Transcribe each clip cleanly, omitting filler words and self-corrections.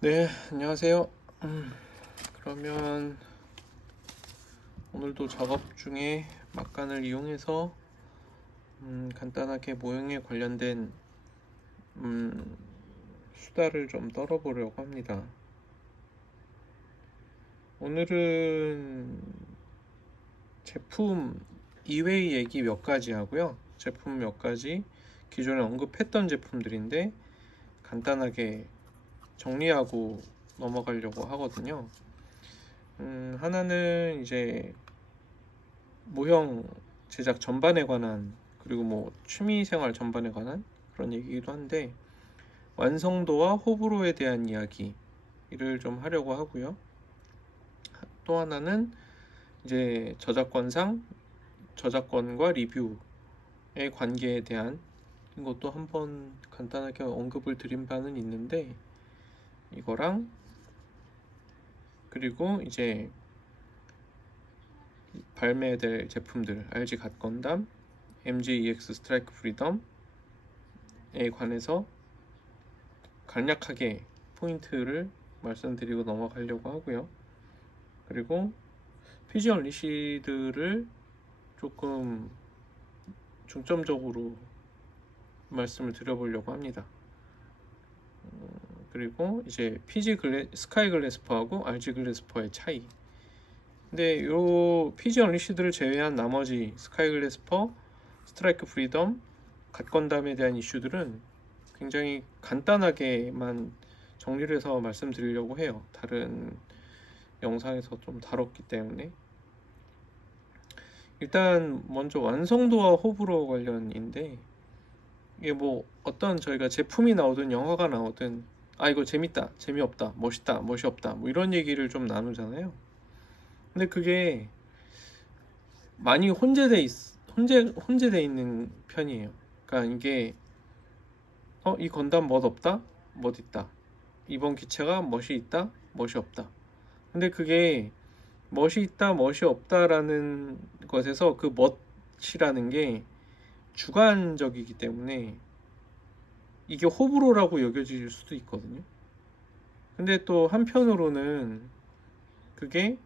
네, 안녕하세요. 그러면 오늘도 작업 중에 막간을 이용해서 간단하게 모형에 관련된 음, 수다를 좀 떨어보려고 합니다. 오늘은 제품 이외의 얘기 몇 가지 하고요. 제품 몇 가지 기존에 언급했던 제품들인데 간단하게 정리하고 넘어가려고 하거든요. 하나는 이제 모형 제작 전반에 관한, 그리고 뭐 취미생활 전반에 관한 그런 얘기이기도 한데, 완성도와 호불호에 대한 이야기를 좀 하려고 하고요. 또 하나는 이제 저작권과 리뷰의 관계에 대한 것도 한번 간단하게 언급을 드린 바는 있는데, 이거랑 그리고 이제 발매될 제품들, RG 갓건담, MGEX 스트라이크 프리덤에 관해서 간략하게 포인트를 말씀드리고 넘어가려고 하고요. 그리고 피지 언리시드를 조금 중점적으로 말씀을 드려보려고 합니다. 그리고 이제 스카이 글래스퍼하고 RG 글래스퍼의 차이. 근데 요 피지 언리시드를 제외한 나머지 스카이 글래스퍼, 스트라이크 프리덤, 갓건담에 대한 이슈들은 굉장히 간단하게만 정리를 해서 말씀드리려고 해요. 다른 영상에서 좀 다뤘기 때문에. 일단 먼저 완성도와 호불호 관련인데, 이게 뭐 어떤 저희가 제품이 나오든 영화가 나오든 이거 재밌다, 재미없다, 멋있다, 멋이 없다 뭐 이런 얘기를 좀 나누잖아요. 근데 그게 많이 혼재돼 있는 편이에요. 그러니까 이게 이 건담 멋 없다, 멋 있다. 이번 기체가 멋이 있다, 멋이 없다. 근데 그게 멋이 있다, 멋이 없다라는 것에서 그 멋이라는 게 주관적이기 때문에 이게 호불호라고 여겨질 수도 있거든요. 근데 또 한편으로는 그게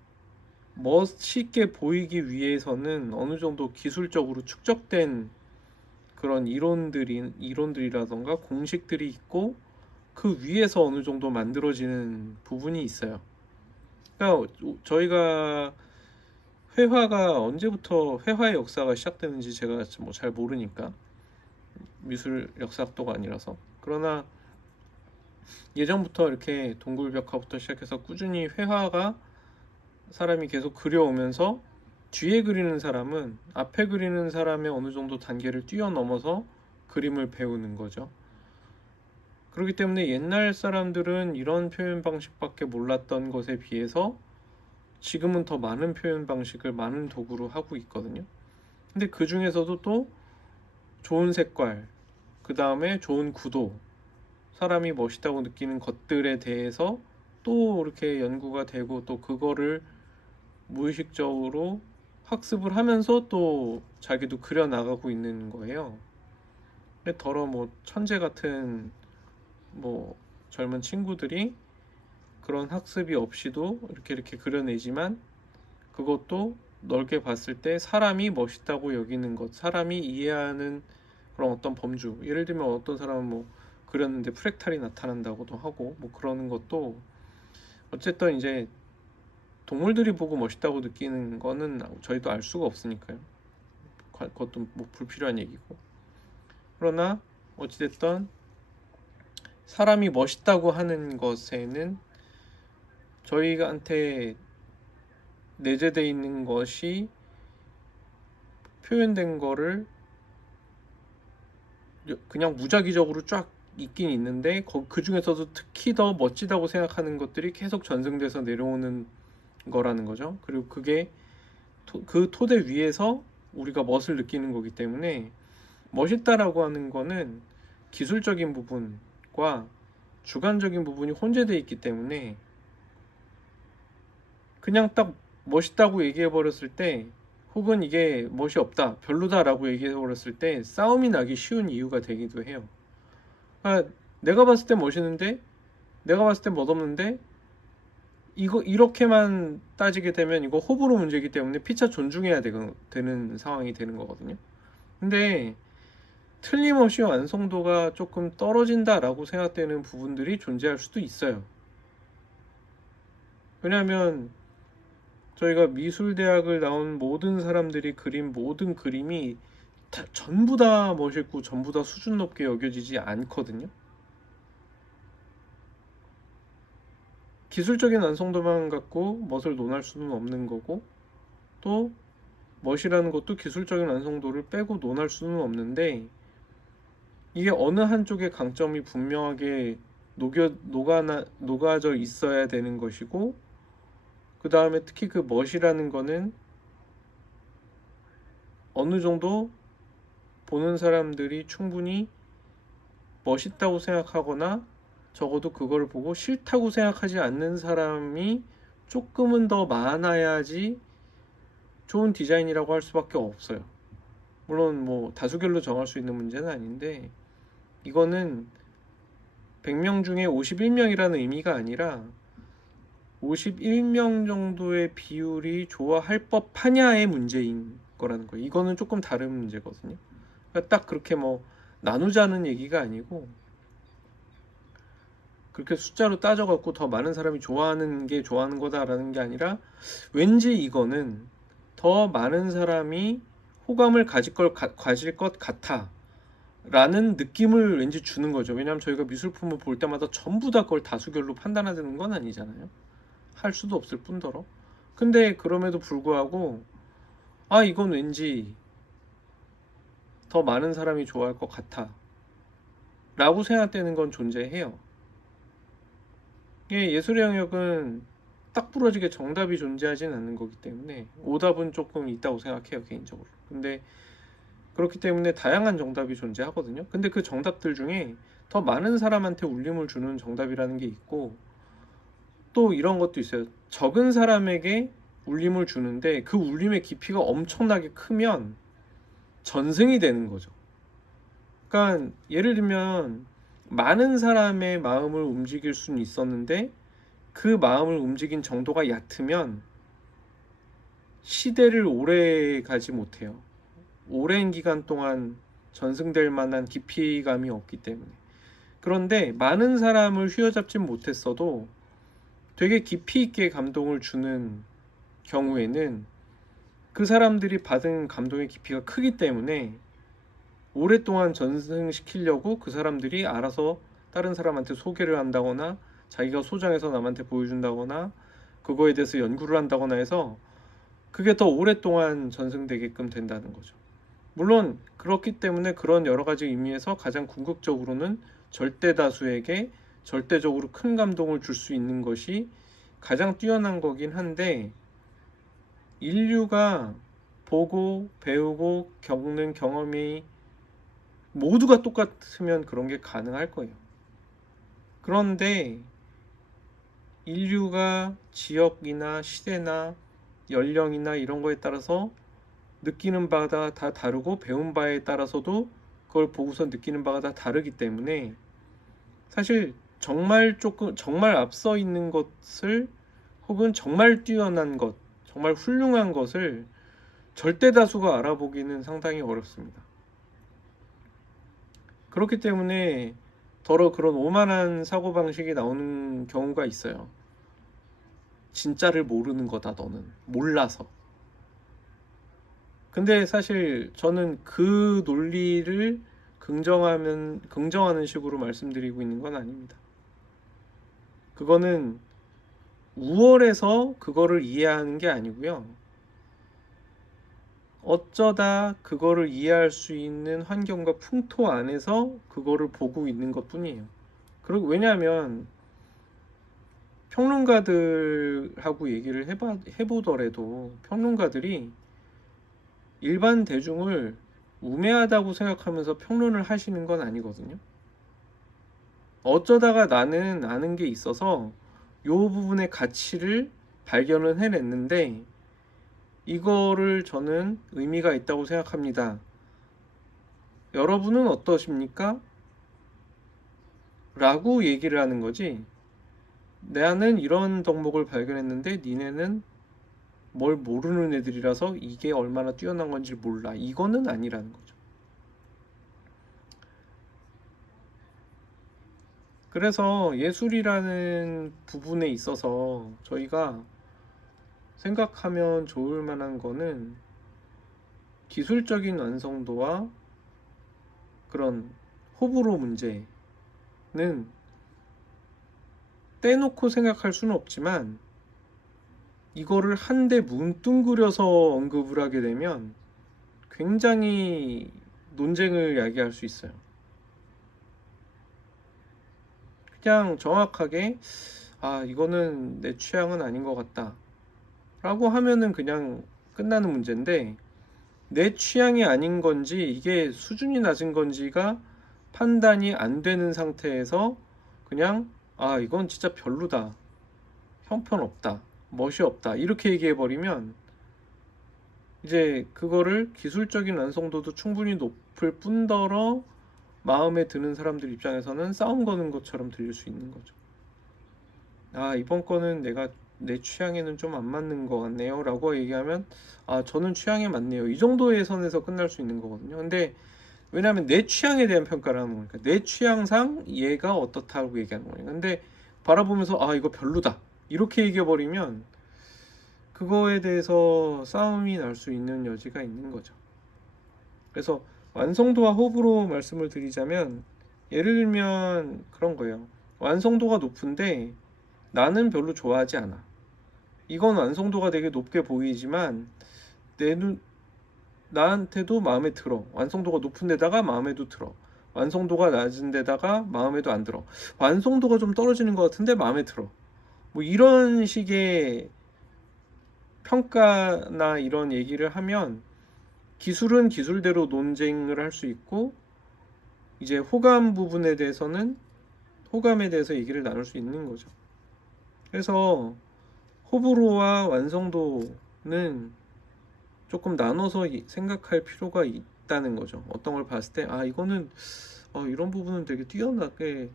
멋있게 보이기 위해서는 어느 정도 기술적으로 축적된 그런 이론들이라던가 공식들이 있고, 그 위에서 어느 정도 만들어지는 부분이 있어요. 그러니까 저희가 회화가 언제부터 회화의 역사가 시작되는지 제가 뭐 잘 모르니까, 미술 역사학도가 아니라서. 그러나 예전부터 이렇게 동굴벽화부터 시작해서 꾸준히 회화가 사람이 계속 그려오면서, 뒤에 그리는 사람은 앞에 그리는 사람의 어느 정도 단계를 뛰어넘어서 그림을 배우는 거죠. 그렇기 때문에 옛날 사람들은 이런 표현 방식밖에 몰랐던 것에 비해서 지금은 더 많은 표현 방식을 많은 도구로 하고 있거든요. 근데 그 중에서도 또 좋은 색깔, 그 다음에 좋은 구도, 사람이 멋있다고 느끼는 것들에 대해서 또 이렇게 연구가 되고, 또 그거를 무의식적으로 학습을 하면서 또 자기도 그려 나가고 있는 거예요. 근데 더러 뭐 천재 같은 뭐 젊은 친구들이 그런 학습이 없이도 이렇게 그려내지만, 그것도 넓게 봤을 때 사람이 멋있다고 여기는 것, 사람이 이해하는 그런 어떤 범주, 예를 들면 어떤 사람은 뭐 그렸는데 프랙탈이 나타난다고도 하고 뭐 그러는 것도, 어쨌든 이제 동물들이 보고 멋있다고 느끼는 거는 저희도 알 수가 없으니까요. 그것도 뭐 불필요한 얘기고. 그러나 어찌됐든 사람이 멋있다고 하는 것에는 저희한테 내재되어 있는 것이 표현된 거를 그냥 무작위적으로 쫙 있긴 있는데, 그 중에서도 특히 더 멋지다고 생각하는 것들이 계속 전승돼서 내려오는 거라는 거죠. 그리고 그게 그 토대 위에서 우리가 멋을 느끼는 거기 때문에, 멋있다라고 하는 거는 기술적인 부분과 주관적인 부분이 혼재되어 있기 때문에, 그냥 딱 멋있다고 얘기해 버렸을 때, 혹은 이게 멋이 없다, 별로다라고 얘기해 버렸을 때 싸움이 나기 쉬운 이유가 되기도 해요. 내가 봤을 때 멋있는데 내가 봤을 땐 멋없는데 이거 이렇게만 따지게 되면 이거 호불호 문제이기 때문에 피차 존중해야 되는 상황이 되는 거거든요. 근데 틀림없이 완성도가 조금 떨어진다라고 생각되는 부분들이 존재할 수도 있어요. 왜냐하면 저희가 미술대학을 나온 모든 사람들이 그린 모든 그림이 전부 다 멋있고 전부 다 수준 높게 여겨지지 않거든요. 기술적인 완성도만 갖고 멋을 논할 수는 없는 거고, 또 멋이라는 것도 기술적인 완성도를 빼고 논할 수는 없는데, 이게 어느 한쪽의 강점이 분명하게 녹아져 있어야 되는 것이고, 그 다음에 특히 그 멋이라는 거는 어느 정도 보는 사람들이 충분히 멋있다고 생각하거나 적어도 그걸 보고 싫다고 생각하지 않는 사람이 조금은 더 많아야지 좋은 디자인이라고 할 수밖에 없어요. 물론 뭐 다수결로 정할 수 있는 문제는 아닌데, 이거는 100명 중에 51명이라는 의미가 아니라 51명 정도의 비율이 좋아할 법하냐의 문제인 거라는 거예요. 이거는 조금 다른 문제거든요. 그러니까 딱 그렇게 뭐 나누자는 얘기가 아니고, 그렇게 숫자로 따져갖고 더 많은 사람이 좋아하는 게 좋아하는 거다라는 게 아니라, 왠지 이거는 더 많은 사람이 호감을 가질 것 같아 라는 느낌을 왠지 주는 거죠. 왜냐하면 저희가 미술품을 볼 때마다 전부 다 그걸 다수결로 판단하는 건 아니잖아요. 할 수도 없을 뿐더러. 근데 그럼에도 불구하고 이건 왠지 더 많은 사람이 좋아할 것 같아 라고 생각되는 건 존재해요. 예술의 영역은 딱 부러지게 정답이 존재하진 않는 거기 때문에 오답은 조금 있다고 생각해요, 개인적으로. 근데 그렇기 때문에 다양한 정답이 존재하거든요. 근데 그 정답들 중에 더 많은 사람한테 울림을 주는 정답이라는 게 있고, 또 이런 것도 있어요. 적은 사람에게 울림을 주는데 그 울림의 깊이가 엄청나게 크면 전승이 되는 거죠. 그러니까 예를 들면 많은 사람의 마음을 움직일 수는 있었는데 그 마음을 움직인 정도가 얕으면 시대를 오래 가지 못해요. 오랜 기간 동안 전승될 만한 깊이감이 없기 때문에. 그런데 많은 사람을 휘어잡지 못했어도 되게 깊이 있게 감동을 주는 경우에는 그 사람들이 받은 감동의 깊이가 크기 때문에 오랫동안 전승시키려고 그 사람들이 알아서 다른 사람한테 소개를 한다거나 자기가 소장해서 남한테 보여준다거나 그거에 대해서 연구를 한다거나 해서 그게 더 오랫동안 전승되게끔 된다는 거죠. 물론 그렇기 때문에 그런 여러 가지 의미에서 가장 궁극적으로는 절대 다수에게 절대적으로 큰 감동을 줄 수 있는 것이 가장 뛰어난 거긴 한데, 인류가 보고 배우고 겪는 경험이 모두가 똑같으면 그런 게 가능할 거예요. 그런데 인류가 지역이나 시대나 연령이나 이런 거에 따라서 느끼는 바가 다 다르고 배운 바에 따라서도 그걸 보고서 느끼는 바가 다 다르기 때문에 사실 정말 앞서 있는 것을, 혹은 정말 뛰어난 것, 정말 훌륭한 것을 절대 다수가 알아보기는 상당히 어렵습니다. 그렇기 때문에 더러 그런 오만한 사고방식이 나오는 경우가 있어요. 진짜를 모르는 거다, 너는. 몰라서. 근데 사실 저는 그 논리를 긍정하는 식으로 말씀드리고 있는 건 아닙니다. 그거는 우월해서 그거를 이해하는 게 아니고요. 어쩌다 그거를 이해할 수 있는 환경과 풍토 안에서 그거를 보고 있는 것 뿐이에요. 그리고 왜냐하면 평론가들하고 얘기를 해보더라도 평론가들이 일반 대중을 우매하다고 생각하면서 평론을 하시는 건 아니거든요. 어쩌다가 나는 아는 게 있어서 이 부분의 가치를 발견을 해냈는데 이거를 저는 의미가 있다고 생각합니다. 여러분은 어떠십니까? 라고 얘기를 하는 거지. 나는 이런 덕목을 발견했는데 니네는 뭘 모르는 애들이라서 이게 얼마나 뛰어난 건지 몰라. 이거는 아니라는 거죠. 그래서 예술이라는 부분에 있어서 저희가 생각하면 좋을 만한 거는 기술적인 완성도와 그런 호불호 문제는 떼놓고 생각할 수는 없지만 이거를 한데 뭉뚱그려서 언급을 하게 되면 굉장히 논쟁을 야기할 수 있어요. 그냥 정확하게 이거는 내 취향은 아닌 것 같다 라고 하면은 그냥 끝나는 문제인데, 내 취향이 아닌 건지 이게 수준이 낮은 건지가 판단이 안 되는 상태에서 그냥 이건 진짜 별로다, 형편없다, 멋이 없다 이렇게 얘기해 버리면 이제 그거를 기술적인 완성도도 충분히 높을 뿐더러 마음에 드는 사람들 입장에서는 싸움 거는 것처럼 들릴 수 있는 거죠. 이번 거는 내 취향에는 좀 안 맞는 것 같네요 라고 얘기하면 저는 취향에 맞네요, 이 정도의 선에서 끝날 수 있는 거거든요. 근데 왜냐하면 내 취향에 대한 평가를 하는 거니까 내 취향상 얘가 어떻다고 얘기하는 거니까. 근데 바라보면서 이거 별로다 이렇게 얘기해 버리면 그거에 대해서 싸움이 날 수 있는 여지가 있는 거죠. 그래서 완성도와 호불호 말씀을 드리자면, 예를 들면 그런 거예요. 완성도가 높은데 나는 별로 좋아하지 않아. 이건 완성도가 되게 높게 보이지만 나한테도 마음에 들어. 완성도가 높은 데다가 마음에도 들어. 완성도가 낮은 데다가 마음에도 안 들어. 완성도가 좀 떨어지는 것 같은데 마음에 들어. 뭐 이런 식의 평가나 이런 얘기를 하면 기술은 기술대로 논쟁을 할 수 있고, 이제 호감 부분에 대해서는 호감에 대해서 얘기를 나눌 수 있는 거죠. 그래서 호불호와 완성도는 조금 나눠서 생각할 필요가 있다는 거죠. 어떤 걸 봤을 때 이거는 이런 부분은 되게 뛰어나게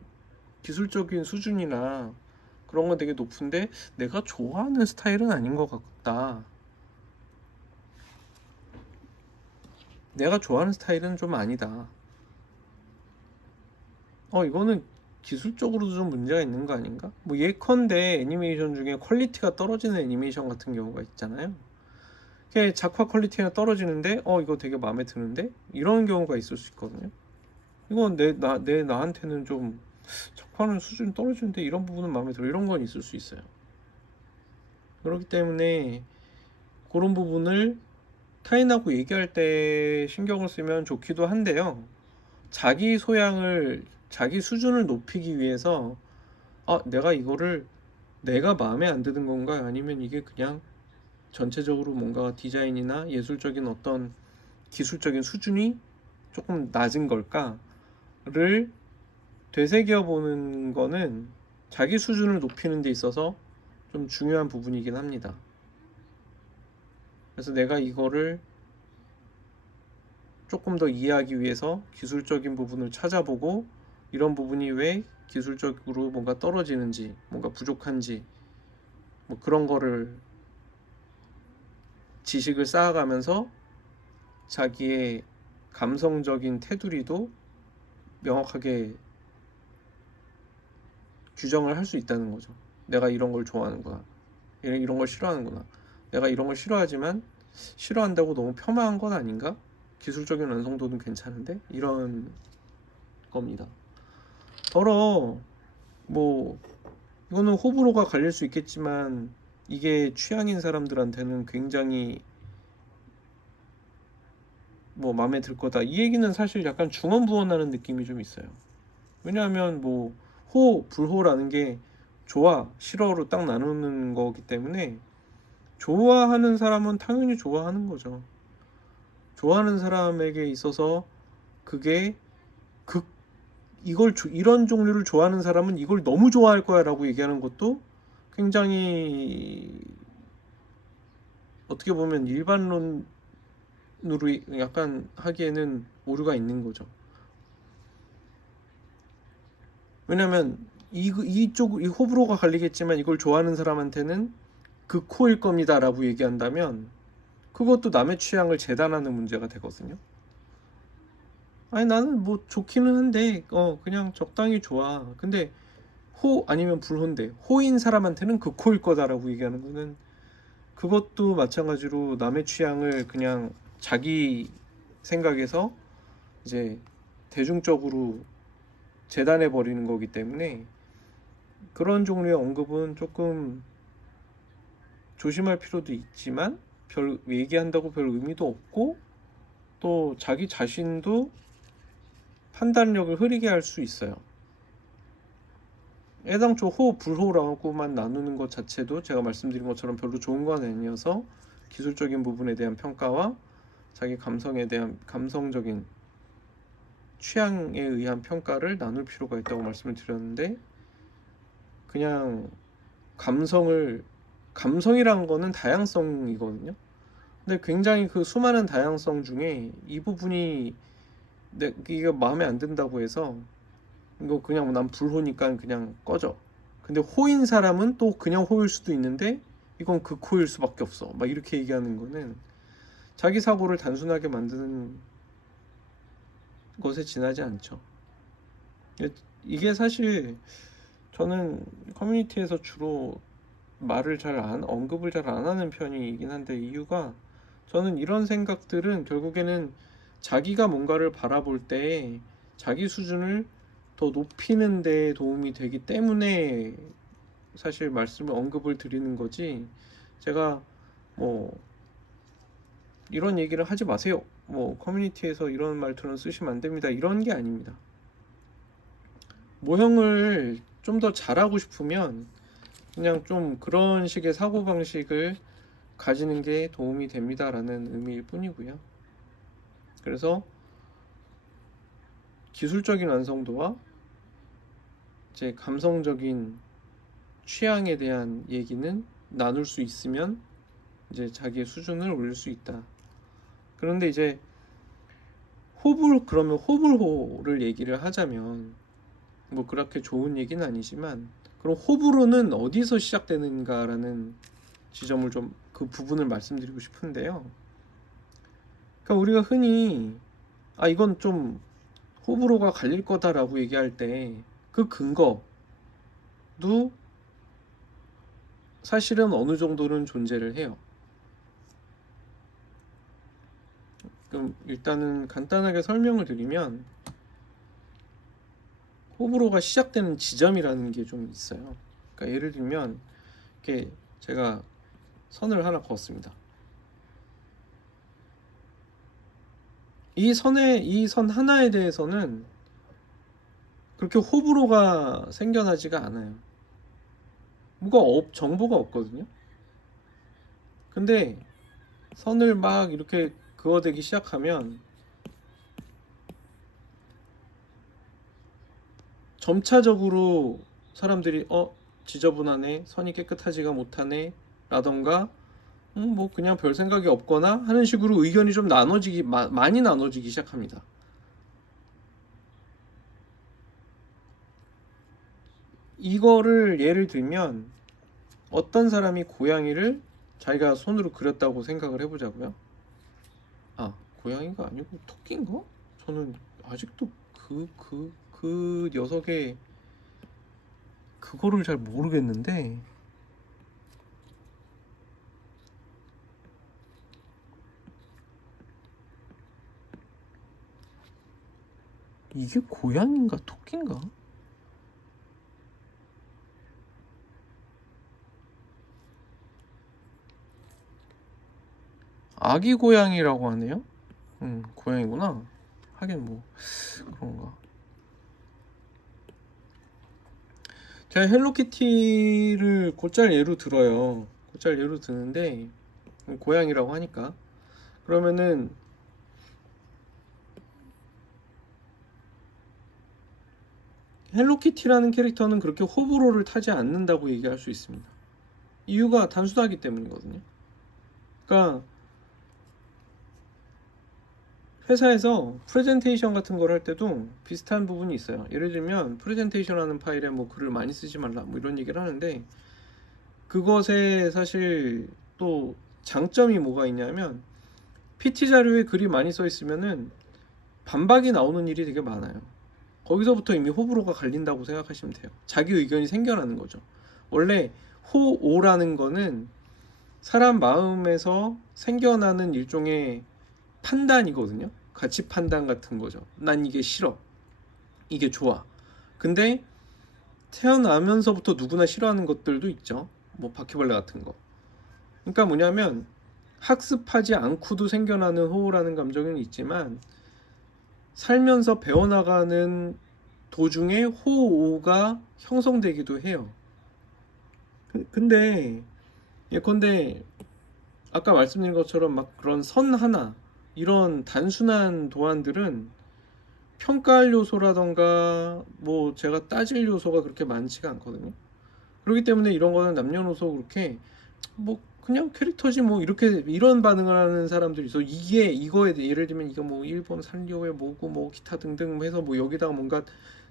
기술적인 수준이나 그런 건 되게 높은데 내가 좋아하는 스타일은 아닌 것 같다, 내가 좋아하는 스타일은 좀 아니다, 이거는 기술적으로도 좀 문제가 있는 거 아닌가? 뭐 예컨대 애니메이션 중에 퀄리티가 떨어지는 애니메이션 같은 경우가 있잖아요. 작화 퀄리티가 떨어지는데 이거 되게 마음에 드는데 이런 경우가 있을 수 있거든요. 이건 나한테는 좀 작화는 수준 떨어지는데 이런 부분은 마음에 들어, 이런 건 있을 수 있어요. 그렇기 때문에 그런 부분을 타인하고 얘기할 때 신경을 쓰면 좋기도 한데요. 자기 소양을, 자기 수준을 높이기 위해서 내가 이거를 내가 마음에 안 드는 건가, 아니면 이게 그냥 전체적으로 뭔가 디자인이나 예술적인 어떤 기술적인 수준이 조금 낮은 걸까를 되새겨 보는 거는 자기 수준을 높이는 데 있어서 좀 중요한 부분이긴 합니다. 그래서 내가 이거를 조금 더 이해하기 위해서 기술적인 부분을 찾아보고, 이런 부분이 왜 기술적으로 뭔가 떨어지는지, 뭔가 부족한지, 뭐 그런 거를 지식을 쌓아가면서 자기의 감성적인 테두리도 명확하게 규정을 할 수 있다는 거죠. 내가 이런 걸 좋아하는구나, 이런 걸 싫어하는구나, 내가 이런 걸 싫어하지만 싫어한다고 너무 폄하한 건 아닌가, 기술적인 완성도는 괜찮은데, 이런 겁니다. 더러 뭐 이거는 호불호가 갈릴 수 있겠지만 이게 취향인 사람들한테는 굉장히 뭐 마음에 들 거다, 이 얘기는 사실 약간 중언부언하는 느낌이 좀 있어요. 왜냐하면 뭐 불호라는 게 좋아 싫어로 딱 나누는 거기 때문에, 좋아하는 사람은 당연히 좋아하는 거죠. 좋아하는 사람에게 있어서 그게 극 이런 종류를 좋아하는 사람은 이걸 너무 좋아할 거야 라고 얘기하는 것도 굉장히 어떻게 보면 일반론으로 약간 하기에는 오류가 있는 거죠. 왜냐면 이 호불호가 갈리겠지만 이걸 좋아하는 사람한테는 극호일 겁니다라고 얘기한다면 그것도 남의 취향을 재단하는 문제가 되거든요. 아니 나는 뭐 좋기는 한데 그냥 적당히 좋아. 근데 호 아니면 불호인데 호인 사람한테는 극호일 거다라고 얘기하는 거는 그것도 마찬가지로 남의 취향을 그냥 자기 생각에서 이제 대중적으로 재단해 버리는 거기 때문에 그런 종류의 언급은 조금 조심할 필요도 있지만 별 얘기한다고 별 의미도 없고 또 자기 자신도 판단력을 흐리게 할 수 있어요. 애당초 호, 불호라고만 나누는 것 자체도 제가 말씀드린 것처럼 별로 좋은 건 아니어서 기술적인 부분에 대한 평가와 자기 감성에 대한 감성적인 취향에 의한 평가를 나눌 필요가 있다고 말씀을 드렸는데 그냥 감성이란 거는 다양성이거든요. 근데 굉장히 그 수많은 다양성 중에 이 부분이 이게 마음에 안 든다고 해서 이거 그냥 난 불호니까 그냥 꺼져. 근데 호인 사람은 또 그냥 호일 수도 있는데 이건 극호일 수밖에 없어. 막 이렇게 얘기하는 거는 자기 사고를 단순하게 만드는 것에 지나지 않죠. 이게 사실 저는 커뮤니티에서 주로 언급을 잘 안 하는 편이긴 한데 이유가 저는 이런 생각들은 결국에는 자기가 뭔가를 바라볼 때 자기 수준을 더 높이는 데 도움이 되기 때문에 사실 언급을 드리는 거지 제가 뭐 이런 얘기를 하지 마세요 뭐 커뮤니티에서 이런 말투는 쓰시면 안 됩니다 이런 게 아닙니다. 모형을 좀 더 잘하고 싶으면 그냥 좀 그런 식의 사고방식을 가지는 게 도움이 됩니다라는 의미일 뿐이고요. 그래서 기술적인 완성도와 제 감성적인 취향에 대한 얘기는 나눌 수 있으면 이제 자기의 수준을 올릴 수 있다. 그런데 이제 그러면 호불호를 얘기를 하자면 뭐 그렇게 좋은 얘기는 아니지만 그럼 호불호는 어디서 시작되는가라는 지점을 좀 그 부분을 말씀드리고 싶은데요. 그러니까 우리가 흔히 이건 좀 호불호가 갈릴 거다라고 얘기할 때 그 근거도 사실은 어느 정도는 존재를 해요. 그럼 일단은 간단하게 설명을 드리면 호불호가 시작되는 지점이라는 게 좀 있어요. 그러니까 예를 들면 이렇게 제가 선을 하나 그었습니다. 이 선 하나에 대해서는 그렇게 호불호가 생겨나지가 않아요. 정보가 없거든요. 근데 선을 막 이렇게 그어대기 시작하면 점차적으로 사람들이 지저분하네, 선이 깨끗하지가 못하네 라던가 뭐 그냥 별 생각이 없거나 하는 식으로 의견이 좀 많이 나눠지기 시작합니다. 이거를 예를 들면 어떤 사람이 고양이를 자기가 손으로 그렸다고 생각을 해보자고요. 고양이가 아니고 토끼인가? 저는 아직도 그 녀석의 그거를 잘 모르겠는데 이게 고양인가 토끼인가? 아기 고양이라고 하네요. 고양이구나. 하긴 뭐 그런가. 제가 헬로키티를 곧잘 예로 들어요. 곧잘 예로 드는데 고양이라고 하니까 그러면은 헬로키티라는 캐릭터는 그렇게 호불호를 타지 않는다고 얘기할 수 있습니다. 이유가 단순하기 때문이거든요. 그러니까 회사에서 프레젠테이션 같은 걸 할 때도 비슷한 부분이 있어요. 예를 들면 프레젠테이션 하는 파일에 뭐 글을 많이 쓰지 말라 뭐 이런 얘기를 하는데, 그것에 사실 또 장점이 뭐가 있냐면 PT 자료에 글이 많이 써 있으면은 반박이 나오는 일이 되게 많아요. 거기서부터 이미 호불호가 갈린다고 생각하시면 돼요. 자기 의견이 생겨나는 거죠. 원래 호오라는 거는 사람 마음에서 생겨나는 일종의 판단이거든요. 가치 판단 같은 거죠. 난 이게 싫어, 이게 좋아. 근데 태어나면서부터 누구나 싫어하는 것들도 있죠. 뭐 바퀴벌레 같은 거. 그러니까 뭐냐면 학습하지 않고도 생겨나는 호우라는 감정은 있지만 살면서 배워나가는 도중에 호우가 형성되기도 해요. 근데 예컨대 아까 말씀드린 것처럼 막 그런 선 하나, 이런 단순한 도안들은 평가할 요소라던가 뭐 제가 따질 요소가 그렇게 많지가 않거든요. 그렇기 때문에 이런 거는 남녀노소 그렇게 뭐 그냥 캐릭터지 뭐 이렇게 이런 반응을 하는 사람들이 있어. 이게 이거에 대해 예를 들면 이거 뭐 일본 산리오의 뭐고 뭐 기타 등등 해서 뭐 여기다가 뭔가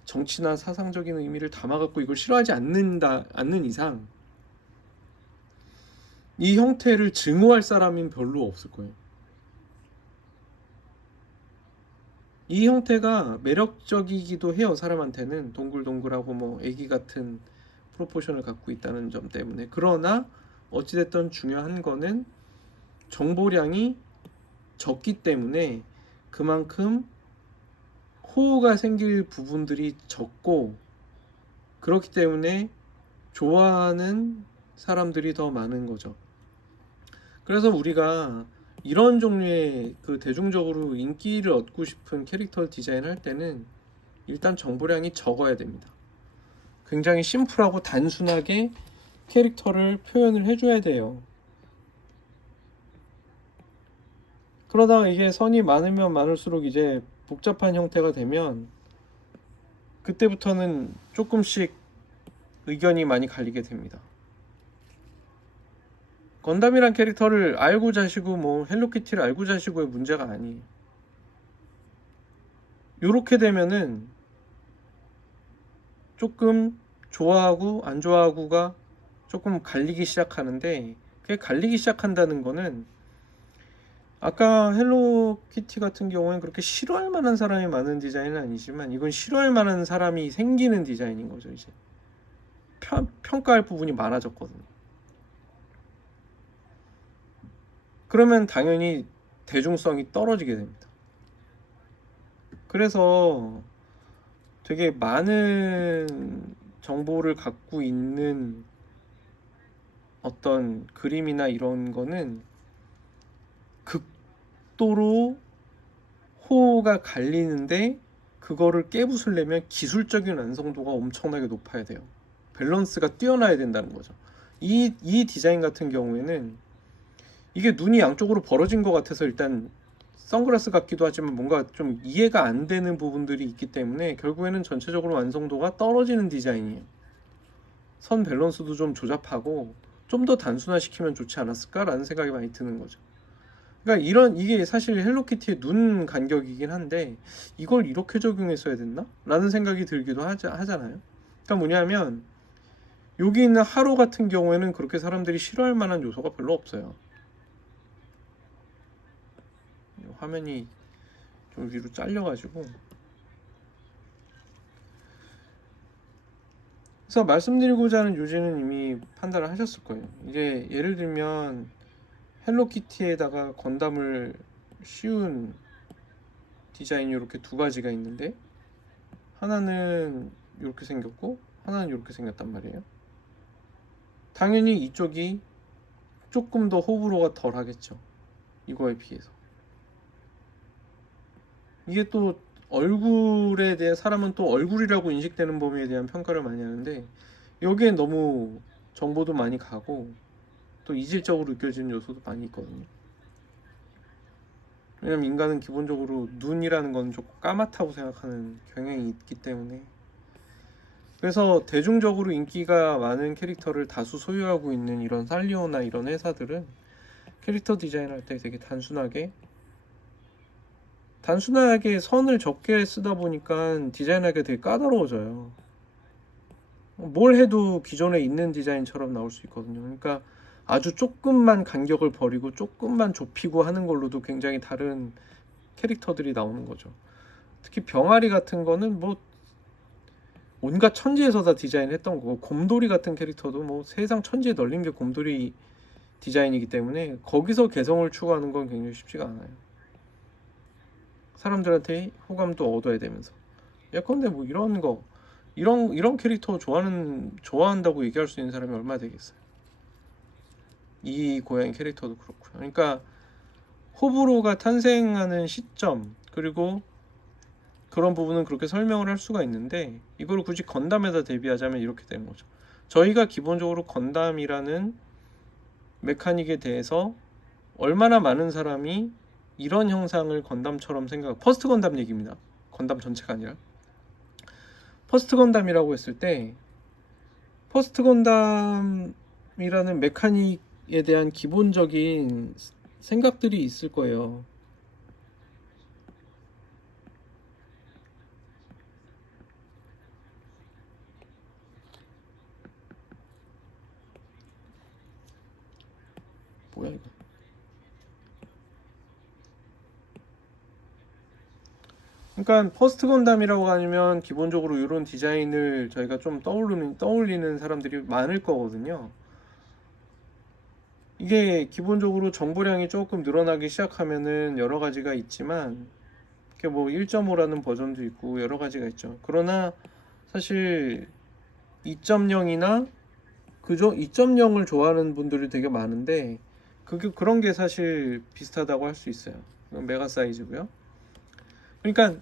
정치나 사상적인 의미를 담아갖고 이걸 싫어하지 않는 이상 이 형태를 증오할 사람은 별로 없을 거예요. 이 형태가 매력적이기도 해요. 사람한테는 동글동글하고 뭐 애기 같은 프로포션을 갖고 있다는 점 때문에. 그러나 어찌됐든 중요한 거는 정보량이 적기 때문에 그만큼 호우가 생길 부분들이 적고, 그렇기 때문에 좋아하는 사람들이 더 많은 거죠. 그래서 우리가 이런 종류의 그 대중적으로 인기를 얻고 싶은 캐릭터 디자인 할 때는 일단 정보량이 적어야 됩니다. 굉장히 심플하고 단순하게 캐릭터를 표현을 해줘야 돼요. 그러다가 이게 선이 많으면 많을수록 이제 복잡한 형태가 되면 그때부터는 조금씩 의견이 많이 갈리게 됩니다. 건담이란 캐릭터를 알고 자시고 뭐 헬로키티를 알고 자시고의 문제가 아니에요. 요렇게 되면은 조금 좋아하고 안 좋아하고가 조금 갈리기 시작하는데, 그게 갈리기 시작한다는 거는 아까 헬로키티 같은 경우에는 그렇게 싫어할 만한 사람이 많은 디자인은 아니지만 이건 싫어할 만한 사람이 생기는 디자인인 거죠. 이제 평가할 부분이 많아졌거든요. 그러면 당연히 대중성이 떨어지게 됩니다. 그래서 되게 많은 정보를 갖고 있는 어떤 그림이나 이런 거는 극도로 호가 갈리는데, 그거를 깨부수려면 기술적인 완성도가 엄청나게 높아야 돼요. 밸런스가 뛰어나야 된다는 거죠. 이 디자인 같은 경우에는 이게 눈이 양쪽으로 벌어진 것 같아서 일단 선글라스 같기도 하지만 뭔가 좀 이해가 안 되는 부분들이 있기 때문에 결국에는 전체적으로 완성도가 떨어지는 디자인이에요. 선 밸런스도 좀 조잡하고 좀 더 단순화시키면 좋지 않았을까라는 생각이 많이 드는 거죠. 그러니까 이게 사실 헬로키티의 눈 간격이긴 한데 이걸 이렇게 적용했어야 됐나? 라는 생각이 들기도 하잖아요. 그러니까 뭐냐면 여기 있는 하로 같은 경우에는 그렇게 사람들이 싫어할 만한 요소가 별로 없어요. 화면이 좀 위로 잘려가지고. 그래서 말씀드리고자 하는 요지는 이미 판단을 하셨을 거예요. 이게 예를 들면 헬로키티에다가 건담을 씌운 디자인이 이렇게 두 가지가 있는데 하나는 이렇게 생겼고 하나는 이렇게 생겼단 말이에요. 당연히 이쪽이 조금 더 호불호가 덜 하겠죠. 이거에 비해서. 이게 또 얼굴에 대해 사람은 또 얼굴이라고 인식되는 범위에 대한 평가를 많이 하는데 여기엔 너무 정보도 많이 가고 또 이질적으로 느껴지는 요소도 많이 있거든요. 왜냐면 인간은 기본적으로 눈이라는 건 조금 까맣다고 생각하는 경향이 있기 때문에. 그래서 대중적으로 인기가 많은 캐릭터를 다수 소유하고 있는 이런 살리오나 이런 회사들은 캐릭터 디자인할 때 되게 단순하게 단순하게 선을 적게 쓰다 보니까 디자인하기가 되게 까다로워져요. 뭘 해도 기존에 있는 디자인처럼 나올 수 있거든요. 그러니까 아주 조금만 간격을 버리고 조금만 좁히고 하는 걸로도 굉장히 다른 캐릭터들이 나오는 거죠. 특히 병아리 같은 거는 뭐 온갖 천지에서 다 디자인했던 거고, 곰돌이 같은 캐릭터도 뭐 세상 천지에 널린 게 곰돌이 디자인이기 때문에 거기서 개성을 추구하는 건 굉장히 쉽지가 않아요. 사람들한테 호감도 얻어야 되면서. 예컨대 뭐 이런 거, 이런 캐릭터 좋아한다고 얘기할 수 있는 사람이 얼마나 되겠어요. 이 고양이 캐릭터도 그렇고요. 그러니까 호불호가 탄생하는 시점, 그리고 그런 부분은 그렇게 설명을 할 수가 있는데, 이걸 굳이 건담에다 대비하자면 이렇게 되는 거죠. 저희가 기본적으로 건담이라는 메카닉에 대해서 얼마나 많은 사람이 이런 형상을 건담처럼 퍼스트 건담 얘기입니다. 건담 전체가 아니라 퍼스트 건담이라고 했을 때, 퍼스트 건담이라는 메카닉에 대한 기본적인 생각들이 있을 거예요. 뭐야 이거? 그러니까 퍼스트 건담이라고 하면 기본적으로 이런 디자인을 저희가 좀 떠올리는 사람들이 많을 거거든요. 이게 기본적으로 정보량이 조금 늘어나기 시작하면은 여러 가지가 있지만, 이게 뭐 1.5라는 버전도 있고 여러 가지가 있죠. 그러나 사실 2.0이나 그죠? 2.0을 좋아하는 분들이 되게 많은데, 그런 게 사실 비슷하다고 할 수 있어요. 이건 메가 사이즈고요. 그러니까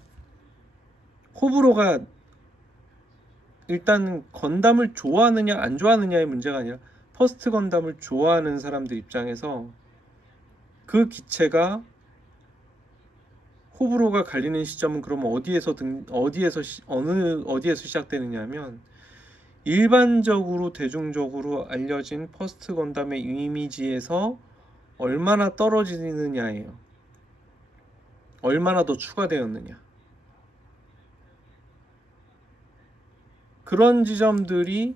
호불호가 일단 건담을 좋아하느냐 안 좋아하느냐의 문제가 아니라, 퍼스트 건담을 좋아하는 사람들 입장에서 그 기체가 호불호가 갈리는 시점은 그러면 어디에서 시작되느냐면, 일반적으로 대중적으로 알려진 퍼스트 건담의 이미지에서 얼마나 떨어지느냐예요. 얼마나 더 추가되었느냐. 그런 지점들이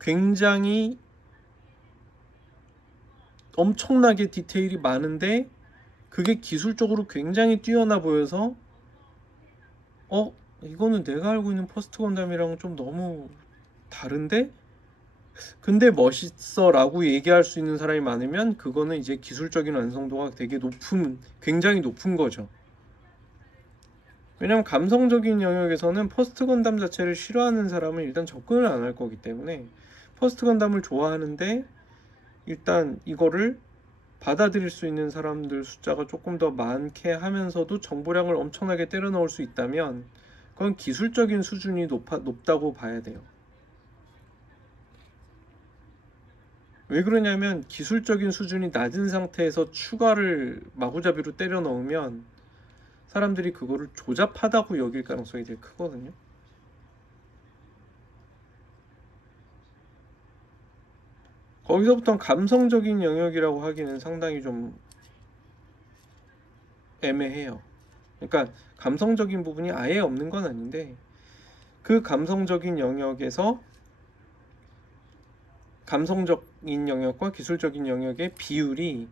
굉장히 엄청나게 디테일이 많은데, 그게 기술적으로 굉장히 뛰어나 보여서 이거는 내가 알고 있는 퍼스트 건담이랑 좀 너무 다른데? 근데 멋있어 라고 얘기할 수 있는 사람이 많으면 그거는 이제 기술적인 완성도가 굉장히 높은 거죠. 왜냐면 감성적인 영역에서는 퍼스트 건담 자체를 싫어하는 사람은 일단 접근을 안 할 거기 때문에, 퍼스트 건담을 좋아하는데 일단 이거를 받아들일 수 있는 사람들 숫자가 조금 더 많게 하면서도 정보량을 엄청나게 때려 넣을 수 있다면, 그건 기술적인 수준이 높다고 봐야 돼요. 왜 그러냐면 기술적인 수준이 낮은 상태에서 추가를 마구잡이로 때려 넣으면 사람들이 그거를 조잡하다고 여길 가능성이 되게 크거든요. 거기서부터 감성적인 영역이라고 하기는 상당히 좀 애매해요. 그러니까 감성적인 부분이 아예 없는 건 아닌데, 그 감성적인 영역에서 감성적인 영역과 기술적인 영역의 비율이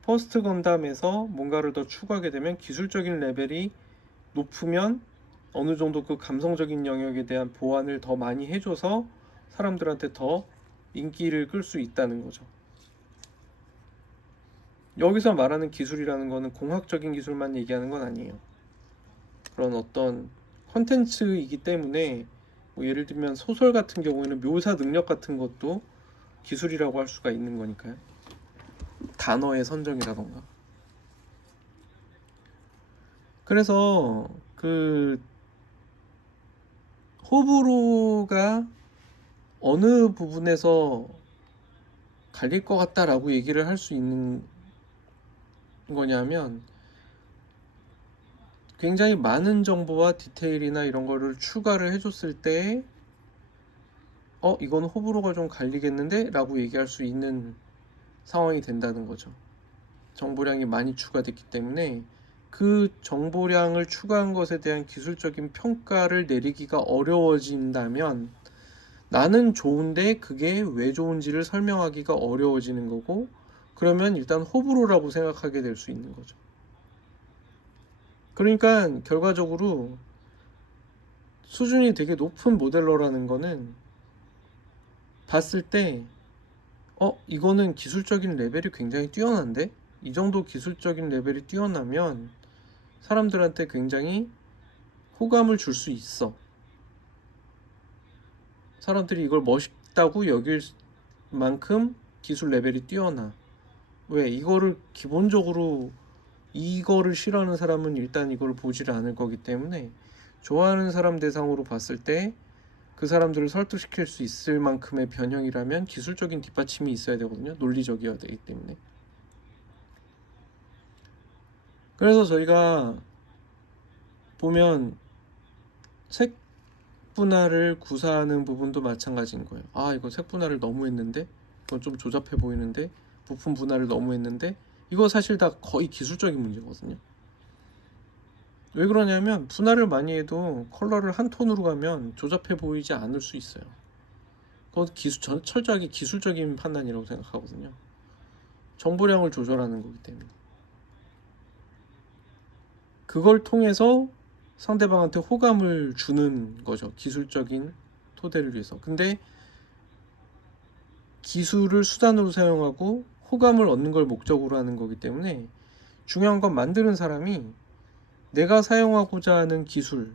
퍼스트 건담에서 뭔가를 더 추가하게 되면 기술적인 레벨이 높으면 어느 정도 그 감성적인 영역에 대한 보완을 더 많이 해줘서 사람들한테 더 인기를 끌 수 있다는 거죠. 여기서 말하는 기술이라는 거는 공학적인 기술만 얘기하는 건 아니에요. 그런 어떤 컨텐츠이기 때문에, 뭐 예를 들면 소설 같은 경우에는 묘사 능력 같은 것도 기술이라고 할 수가 있는 거니까요. 단어의 선정이라던가. 그래서 그 호불호가 어느 부분에서 갈릴 것 같다라고 얘기를 할 수 있는 거냐면, 굉장히 많은 정보와 디테일이나 이런 거를 추가를 해줬을 때 이건 호불호가 좀 갈리겠는데? 라고 얘기할 수 있는 상황이 된다는 거죠. 정보량이 많이 추가됐기 때문에 그 정보량을 추가한 것에 대한 기술적인 평가를 내리기가 어려워진다면 나는 좋은데 그게 왜 좋은지를 설명하기가 어려워지는 거고, 그러면 일단 호불호라고 생각하게 될 수 있는 거죠. 그러니까 결과적으로 수준이 되게 높은 모델러라는 거는 봤을 때 이거는 기술적인 레벨이 굉장히 뛰어난데? 이 정도 기술적인 레벨이 뛰어나면 사람들한테 굉장히 호감을 줄 수 있어. 사람들이 이걸 멋있다고 여길 만큼 기술 레벨이 뛰어나. 왜? 이거를 기본적으로 이거를 싫어하는 사람은 일단 이걸 보지를 않을 거기 때문에 좋아하는 사람 대상으로 봤을 때 그 사람들을 설득시킬 수 있을 만큼의 변형이라면 기술적인 뒷받침이 있어야 되거든요. 논리적이어야 되기 때문에. 그래서 저희가 보면 색 분할을 구사하는 부분도 마찬가지인 거예요. 이거 색 분할을 너무 했는데, 이건 좀 조잡해 보이는데, 부품 분할을 너무 했는데, 이거 사실 다 거의 기술적인 문제거든요. 왜 그러냐면 분할을 많이 해도 컬러를 한 톤으로 가면 조잡해 보이지 않을 수 있어요. 그건 철저하게 기술적인 판단이라고 생각하거든요. 정보량을 조절하는 거기 때문에. 그걸 통해서 상대방한테 호감을 주는 거죠. 기술적인 토대를 위해서. 근데 기술을 수단으로 사용하고 호감을 얻는 걸 목적으로 하는 거기 때문에 중요한 건 만드는 사람이 내가 사용하고자 하는 기술,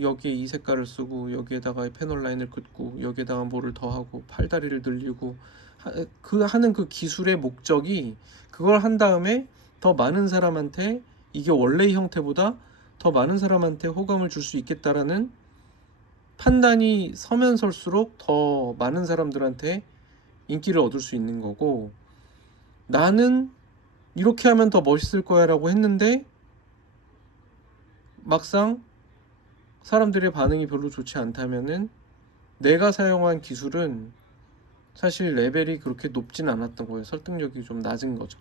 여기에 이 색깔을 쓰고 여기에다가 패널 라인을 긋고 여기에다가 뭐를 더하고 팔다리를 늘리고 하는 그 기술의 목적이 그걸 한 다음에 더 많은 사람한테, 이게 원래의 형태보다 더 많은 사람한테 호감을 줄 수 있겠다라는 판단이 서면 설수록 더 많은 사람들한테 인기를 얻을 수 있는 거고, 나는 이렇게 하면 더 멋있을 거야 라고 했는데 막상 사람들의 반응이 별로 좋지 않다면은 내가 사용한 기술은 사실 레벨이 그렇게 높진 않았던 거예요. 설득력이 좀 낮은 거죠.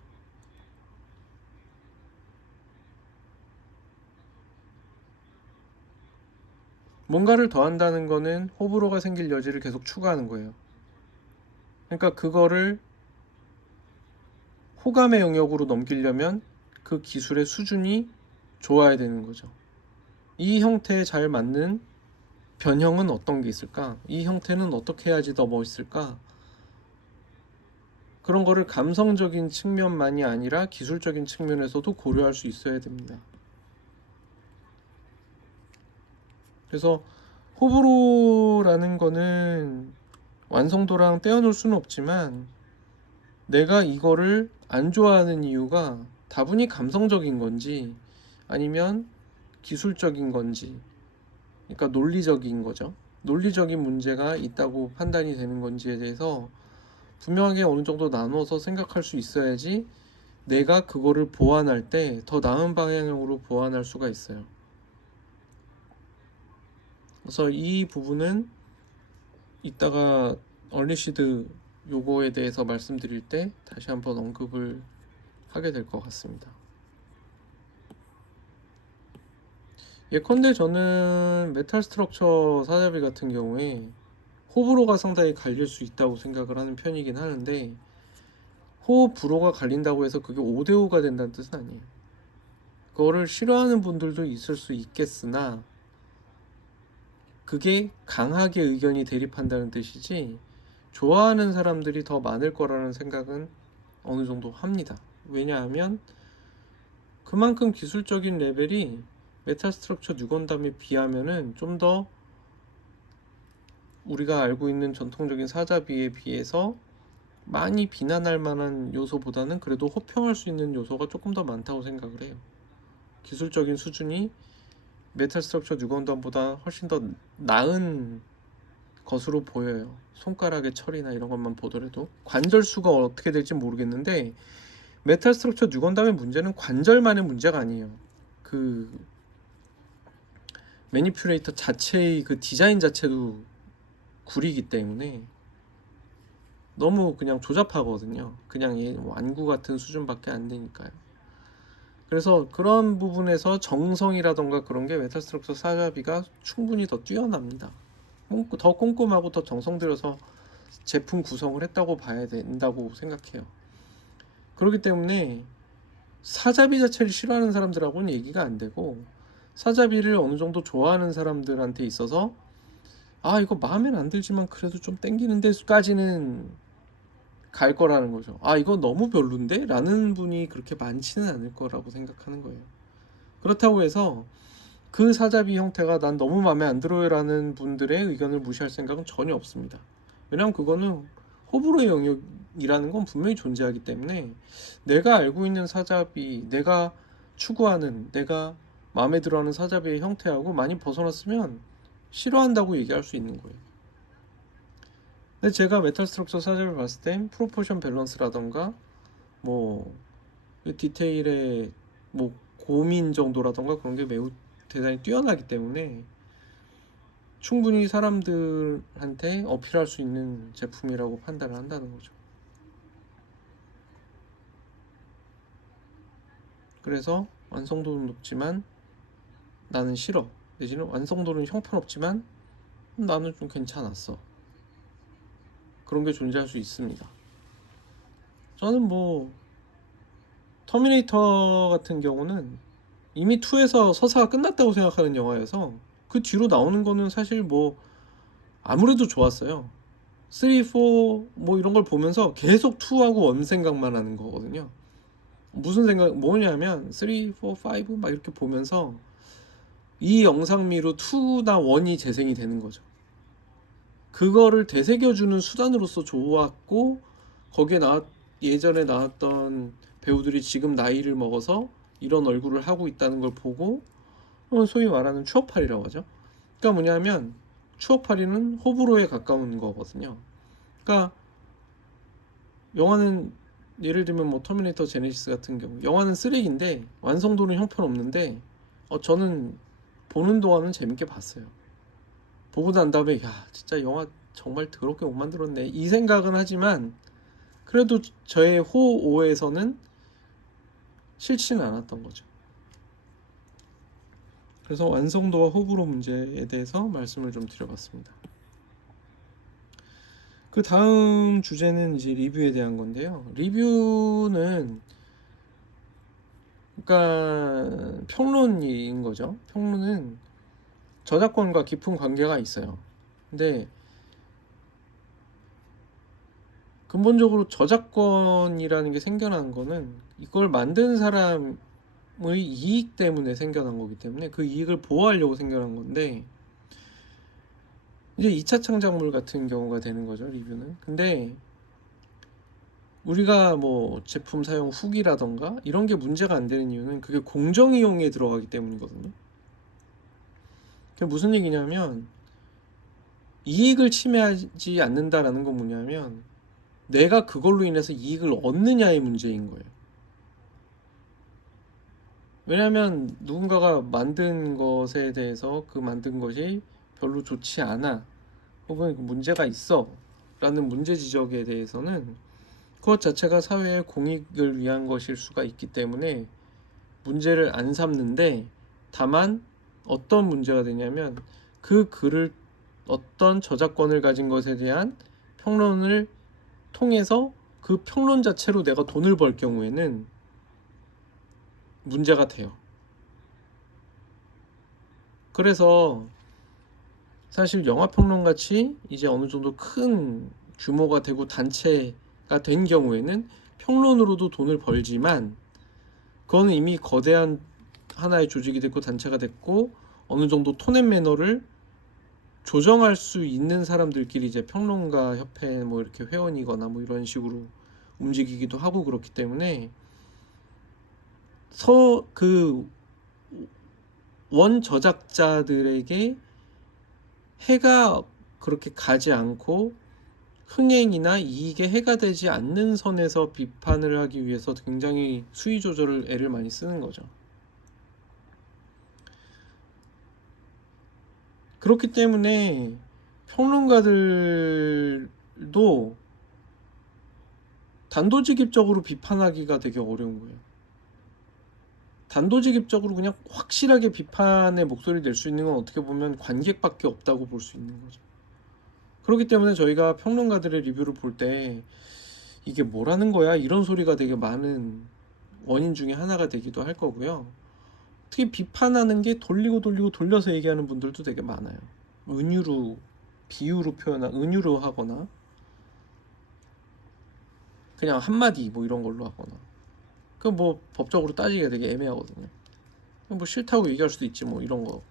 뭔가를 더한다는 거는 호불호가 생길 여지를 계속 추가하는 거예요. 그러니까 그거를 호감의 영역으로 넘기려면 그 기술의 수준이 좋아야 되는 거죠. 이 형태에 잘 맞는 변형은 어떤 게 있을까? 이 형태는 어떻게 해야지 더 멋있을까? 그런 거를 감성적인 측면만이 아니라 기술적인 측면에서도 고려할 수 있어야 됩니다. 그래서 호불호라는 거는 완성도랑 떼어놓을 수는 없지만 내가 이거를 안 좋아하는 이유가 다분히 감성적인 건지 아니면 기술적인 건지, 그러니까 논리적인 거죠. 논리적인 문제가 있다고 판단이 되는 건지에 대해서 분명하게 어느 정도 나눠서 생각할 수 있어야지 내가 그거를 보완할 때 더 나은 방향으로 보완할 수가 있어요. 그래서 이 부분은 이따가 얼리시드 요거에 대해서 말씀드릴 때 다시 한번 언급을 하게 될 것 같습니다. 예컨대 저는 메탈 스트럭처 사자비 같은 경우에 호불호가 상당히 갈릴 수 있다고 생각을 하는 편이긴 하는데, 호불호가 갈린다고 해서 그게 5대5가 된다는 뜻은 아니에요. 그거를 싫어하는 분들도 있을 수 있겠으나 그게 강하게 의견이 대립한다는 뜻이지 좋아하는 사람들이 더 많을 거라는 생각은 어느 정도 합니다. 왜냐하면 그만큼 기술적인 레벨이 메탈 스트럭처 뉴건담에 비하면은 좀 더 우리가 알고 있는 전통적인 사자비에 비해서 많이 비난할 만한 요소보다는 그래도 호평할 수 있는 요소가 조금 더 많다고 생각을 해요. 기술적인 수준이 메탈 스트럭처 뉴건담보다 훨씬 더 나은 것으로 보여요. 손가락의 처리나 이런 것만 보더라도 관절 수가 어떻게 될지 모르겠는데 메탈 스트럭처 뉴건담의 문제는 관절만의 문제가 아니에요. 그 매니퓨레이터 자체의 그 디자인 자체도 구리기 때문에 너무 그냥 조잡하거든요. 그냥 완구 같은 수준밖에 안 되니까요. 그래서 그런 부분에서 정성이라던가 그런 게 메타스트럭처 사자비가 충분히 더 뛰어납니다. 더 꼼꼼하고 더 정성 들여서 제품 구성을 했다고 봐야 된다고 생각해요. 그렇기 때문에 사자비 자체를 싫어하는 사람들하고는 얘기가 안 되고, 사자비를 어느 정도 좋아하는 사람들한테 있어서 아 이거 마음엔 안 들지만 그래도 좀 땡기는 데까지는 갈 거라는 거죠. 아 이거 너무 별론데? 라는 분이 그렇게 많지는 않을 거라고 생각하는 거예요. 그렇다고 해서 그 사자비 형태가 난 너무 마음에 안 들어요 라는 분들의 의견을 무시할 생각은 전혀 없습니다. 왜냐면 그거는 호불호의 영역이라는 건 분명히 존재하기 때문에, 내가 알고 있는 사자비, 내가 추구하는, 내가 마음에 들어하는 사자비의 형태하고 많이 벗어났으면 싫어한다고 얘기할 수 있는 거예요. 근데 제가 메탈 스트럭처 사자비를 봤을 땐 프로포션 밸런스라던가 뭐 디테일의 뭐 고민 정도라던가 그런 게 매우 대단히 뛰어나기 때문에 충분히 사람들한테 어필할 수 있는 제품이라고 판단을 한다는 거죠. 그래서 완성도는 높지만 나는 싫어, 내지는 완성도는 형편없지만 나는 좀 괜찮았어, 그런 게 존재할 수 있습니다. 저는 뭐 터미네이터 같은 경우는 이미 2에서 서사가 끝났다고 생각하는 영화여서 그 뒤로 나오는 거는 사실 뭐 아무래도 좋았어요. 3, 4 뭐 이런 걸 보면서 계속 2하고 1 생각만 하는 거거든요. 무슨 생각 뭐냐면 3, 4, 5 막 이렇게 보면서 이 영상미로 2나 1이 재생이 되는 거죠. 그거를 되새겨주는 수단으로서 좋았고, 거기에 예전에 나왔던 배우들이 지금 나이를 먹어서 이런 얼굴을 하고 있다는 걸 보고 소위 말하는 추억팔이라고 하죠. 그러니까 뭐냐면 추억팔이는 호불호에 가까운 거거든요. 그러니까 영화는 예를 들면 뭐 터미네이터 제네시스 같은 경우 영화는 쓰레기인데 완성도는 형편없는데 저는 보는 동안은 재밌게 봤어요. 보고 난 다음에 야 진짜 영화 정말 더럽게 못 만들었네 이 생각은 하지만 그래도 저의 호오에서는 싫지는 않았던 거죠. 그래서 완성도와 호불호 문제에 대해서 말씀을 좀 드려봤습니다. 그 다음 주제는 이제 리뷰에 대한 건데요. 리뷰는 그러니까 평론인 거죠. 평론은 저작권과 깊은 관계가 있어요. 근데 근본적으로 저작권이라는 게 생겨난 거는 이걸 만든 사람의 이익 때문에 생겨난 거기 때문에 그 이익을 보호하려고 생겨난 건데, 이제 2차 창작물 같은 경우가 되는 거죠, 리뷰는. 근데 우리가 뭐 제품 사용 후기라던가 이런 게 문제가 안 되는 이유는 그게 공정이용에 들어가기 때문이거든요. 그게 무슨 얘기냐면 이익을 침해하지 않는다라는 건 뭐냐면 내가 그걸로 인해서 이익을 얻느냐의 문제인 거예요. 왜냐하면 누군가가 만든 것에 대해서 그 만든 것이 별로 좋지 않아 혹은 문제가 있어 라는 문제 지적에 대해서는 그것 자체가 사회의 공익을 위한 것일 수가 있기 때문에 문제를 안 삼는데, 다만 어떤 문제가 되냐면 그 글을 어떤 저작권을 가진 것에 대한 평론을 통해서 그 평론 자체로 내가 돈을 벌 경우에는 문제가 돼요. 그래서 사실 영화평론같이 이제 어느 정도 큰 규모가 되고 단체가 된 경우에는 평론으로도 돈을 벌지만 그거는 이미 거대한 하나의 조직이 됐고 단체가 됐고 어느 정도 톤앤 매너를 조정할 수 있는 사람들끼리 이제 평론가 협회 뭐 이렇게 회원이거나 뭐 이런 식으로 움직이기도 하고 그렇기 때문에 그 원 저작자들에게 해가 그렇게 가지 않고 흥행이나 이익에 해가 되지 않는 선에서 비판을 하기 위해서 굉장히 수위 조절을 애를 많이 쓰는 거죠. 그렇기 때문에 평론가들도 단도직입적으로 비판하기가 되게 어려운 거예요. 단도직입적으로 그냥 확실하게 비판의 목소리를 낼 수 있는 건 어떻게 보면 관객밖에 없다고 볼 수 있는 거죠. 그렇기 때문에 저희가 평론가들의 리뷰를 볼 때 이게 뭐라는 거야? 이런 소리가 되게 많은 원인 중에 하나가 되기도 할 거고요. 특히 비판하는 게 돌리고 돌려서 얘기하는 분들도 되게 많아요. 은유로, 비유로 은유로 하거나 그냥 한마디 뭐 이런 걸로 하거나. 그 뭐 법적으로 따지기가 되게 애매하거든요. 뭐 싫다고 얘기할 수도 있지 뭐 이런 거.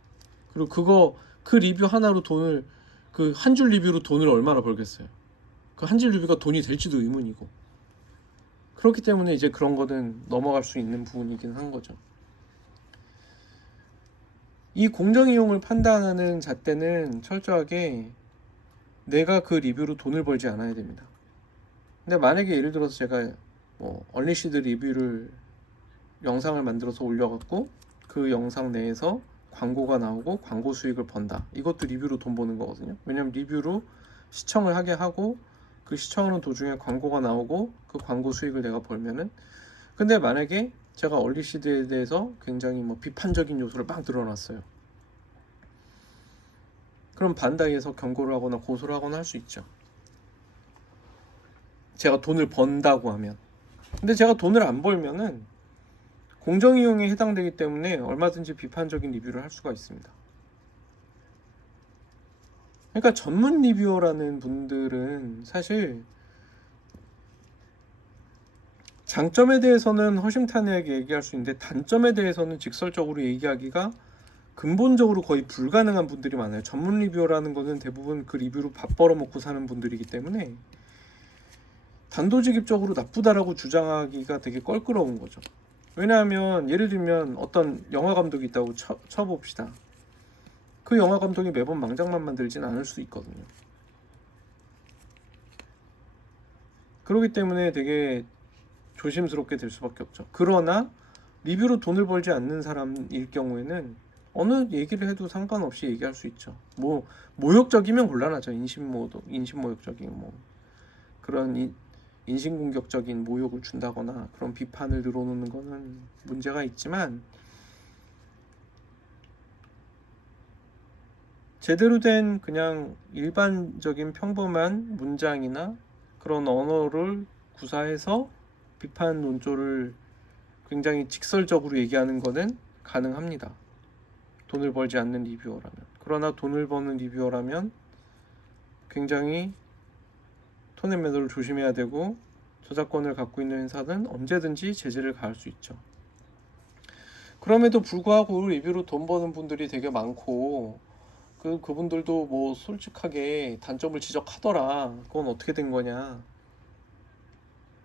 그리고 그 리뷰 하나로 그 한 줄 리뷰로 돈을 얼마나 벌겠어요. 그 한 줄 리뷰가 돈이 될지도 의문이고. 그렇기 때문에 이제 그런 거는 넘어갈 수 있는 부분이긴 한 거죠. 이 공정이용을 판단하는 잣대는 철저하게 내가 그 리뷰로 돈을 벌지 않아야 됩니다. 근데 만약에 예를 들어서 제가 뭐 얼리시드 리뷰를 영상을 만들어서 올려갖고 그 영상 내에서 광고가 나오고 광고 수익을 번다. 이것도 리뷰로 돈 버는 거거든요. 왜냐면 리뷰로 시청을 하게 하고 그 시청하는 도중에 광고가 나오고 그 광고 수익을 내가 벌면은, 근데 만약에 제가 얼리시드에 대해서 굉장히 뭐 비판적인 요소를 막 늘어놨어요. 그럼 반다이에서 경고를 하거나 고소를 하거나 할 수 있죠. 제가 돈을 번다고 하면. 근데 제가 돈을 안 벌면은 공정이용에 해당되기 때문에 얼마든지 비판적인 리뷰를 할 수가 있습니다. 그러니까 전문 리뷰어라는 분들은 사실 장점에 대해서는 허심탄회하게 얘기할 수 있는데 단점에 대해서는 직설적으로 얘기하기가 근본적으로 거의 불가능한 분들이 많아요. 전문 리뷰어라는 거는 대부분 그 리뷰로 밥 벌어먹고 사는 분들이기 때문에 단도직입적으로 나쁘다라고 주장하기가 되게 껄끄러운 거죠. 왜냐하면 예를 들면 어떤 영화 감독이 있다고 쳐봅시다. 그 영화 감독이 매번 망작만 만들진 않을 수 있거든요. 그렇기 때문에 되게 조심스럽게 될 수밖에 없죠. 그러나 리뷰로 돈을 벌지 않는 사람일 경우에는 어느 얘기를 해도 상관없이 얘기할 수 있죠. 뭐 모욕적이면 곤란하죠. 인신모욕적인 뭐 그런 인신공격적인 모욕을 준다거나 그런 비판을 늘어놓는 거는 문제가 있지만, 제대로 된 그냥 일반적인 평범한 문장이나 그런 언어를 구사해서 비판 논조를 굉장히 직설적으로 얘기하는 거는 가능합니다. 돈을 벌지 않는 리뷰어라면. 그러나 돈을 버는 리뷰어라면 굉장히 톤 앤 매너를 조심해야 되고 저작권을 갖고 있는 회사는 언제든지 제재를 가할 수 있죠. 그럼에도 불구하고 리뷰로 돈 버는 분들이 되게 많고 그분들도 뭐 솔직하게 단점을 지적하더라. 그건 어떻게 된 거냐.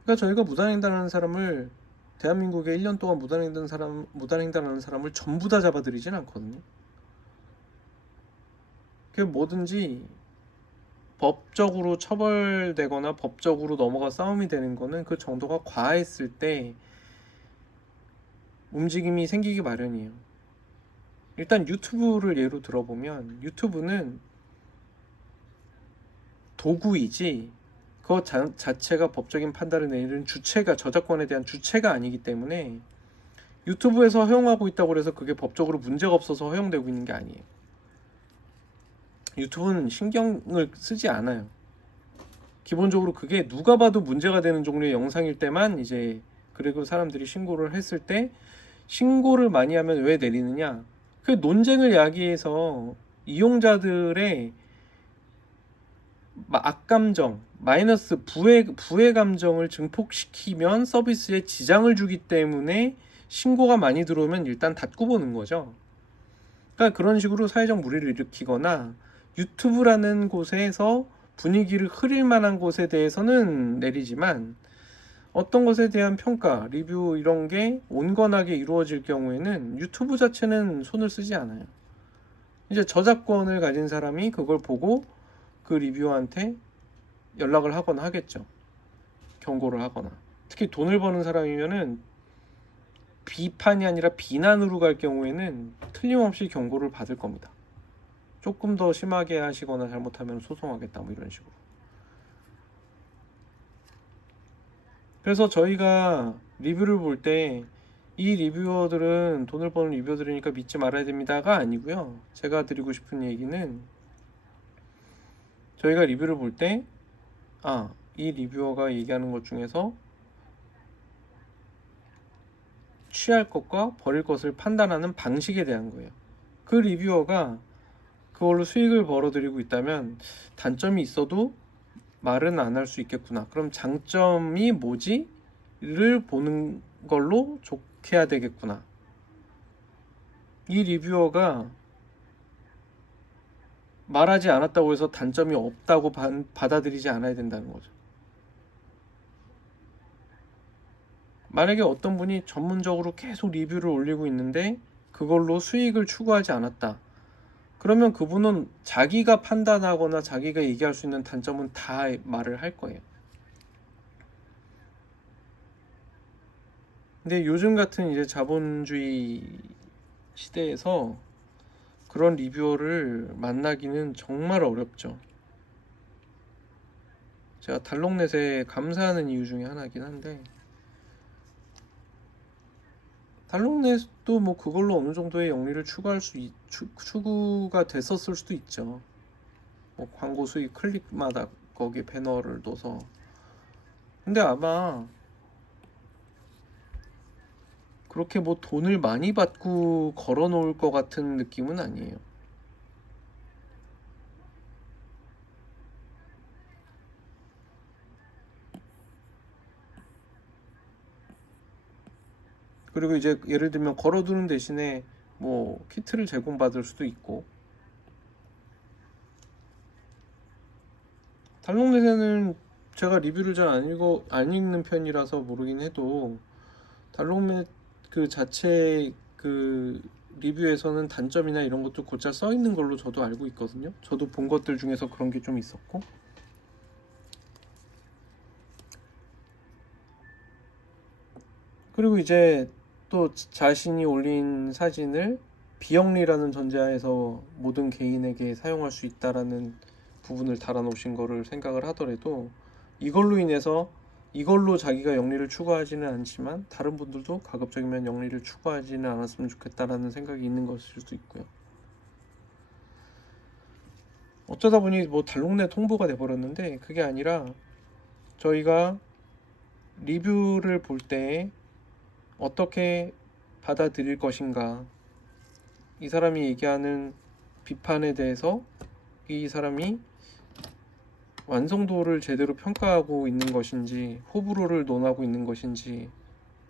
그러니까 저희가 무단횡단하는 사람을, 대한민국에 1년 동안 무단횡단하는 사람을 전부 다 잡아들이진 않거든요. 그 뭐든지 법적으로 처벌되거나 법적으로 넘어가 싸움이 되는 거는 그 정도가 과했을 때 움직임이 생기기 마련이에요. 일단 유튜브를 예로 들어보면 유튜브는 도구이지 그것 자체가 법적인 판단을 내리는 주체가, 저작권에 대한 주체가 아니기 때문에 유튜브에서 허용하고 있다고 해서 그게 법적으로 문제가 없어서 허용되고 있는 게 아니에요. 유튜브는 신경을 쓰지 않아요. 기본적으로 그게 누가 봐도 문제가 되는 종류의 영상일 때만 이제, 그리고 사람들이 신고를 했을 때, 신고를 많이 하면 왜 내리느냐, 그 논쟁을 야기해서 이용자들의 악감정, 마이너스 부의 감정을 증폭시키면 서비스에 지장을 주기 때문에 신고가 많이 들어오면 일단 닫고 보는 거죠. 그러니까 그런 식으로 사회적 물의를 일으키거나 유튜브라는 곳에서 분위기를 흐릴 만한 곳에 대해서는 내리지만, 어떤 것에 대한 평가, 리뷰 이런 게 온건하게 이루어질 경우에는 유튜브 자체는 손을 쓰지 않아요. 이제 저작권을 가진 사람이 그걸 보고 그 리뷰어한테 연락을 하거나 하겠죠. 경고를 하거나. 특히 돈을 버는 사람이면은 비판이 아니라 비난으로 갈 경우에는 틀림없이 경고를 받을 겁니다. 조금 더 심하게 하시거나 잘못하면 소송하겠다 뭐 이런 식으로. 그래서 저희가 리뷰를 볼 때 이 리뷰어들은 돈을 버는 리뷰어들이니까 믿지 말아야 됩니다가 아니고요. 제가 드리고 싶은 얘기는 저희가 리뷰를 볼 때 이 리뷰어가 얘기하는 것 중에서 취할 것과 버릴 것을 판단하는 방식에 대한 거예요. 그 리뷰어가 그걸로 수익을 벌어들이고 있다면 단점이 있어도 말은 안 할 수 있겠구나. 그럼 장점이 뭐지?를 보는 걸로 좋게해야 되겠구나. 이 리뷰어가 말하지 않았다고 해서 단점이 없다고 받아들이지 않아야 된다는 거죠. 만약에 어떤 분이 전문적으로 계속 리뷰를 올리고 있는데 그걸로 수익을 추구하지 않았다. 그러면 그분은 자기가 판단하거나 자기가 얘기할 수 있는 단점은 다 말을 할 거예요. 근데 요즘 같은 이제 자본주의 시대에서 그런 리뷰어를 만나기는 정말 어렵죠. 제가 달롱넷에 감사하는 이유 중에 하나긴 한데 달롱넷도 뭐 그걸로 어느 정도의 영리를 추구가 됐었을 수도 있죠. 뭐 광고 수익 클릭마다 거기에 배너를 둬서. 근데 아마 그렇게 뭐 돈을 많이 받고 걸어 놓을 것 같은 느낌은 아니에요. 그리고 이제 예를 들면 걸어두는 대신에 뭐 키트를 제공받을 수도 있고. 달롱넷에는 제가 리뷰를 잘 안 읽는 편이라서 모르긴 해도 달롱넷 그 자체 그 리뷰에서는 단점이나 이런 것도 곧잘 써 있는 걸로 저도 알고 있거든요. 저도 본 것들 중에서 그런 게 좀 있었고. 그리고 이제 또 자신이 올린 사진을 비영리라는 전제하에서 모든 개인에게 사용할 수 있다라는 부분을 달아놓으신 거를 생각을 하더라도 이걸로 자기가 영리를 추구하지는 않지만 다른 분들도 가급적이면 영리를 추구하지는 않았으면 좋겠다라는 생각이 있는 것일 수도 있고요. 어쩌다 보니 뭐 달롱넷 홍보가 돼버렸는데 그게 아니라 저희가 리뷰를 볼 때 어떻게 받아들일 것인가, 이 사람이 얘기하는 비판에 대해서 이 사람이 완성도를 제대로 평가하고 있는 것인지, 호불호를 논하고 있는 것인지,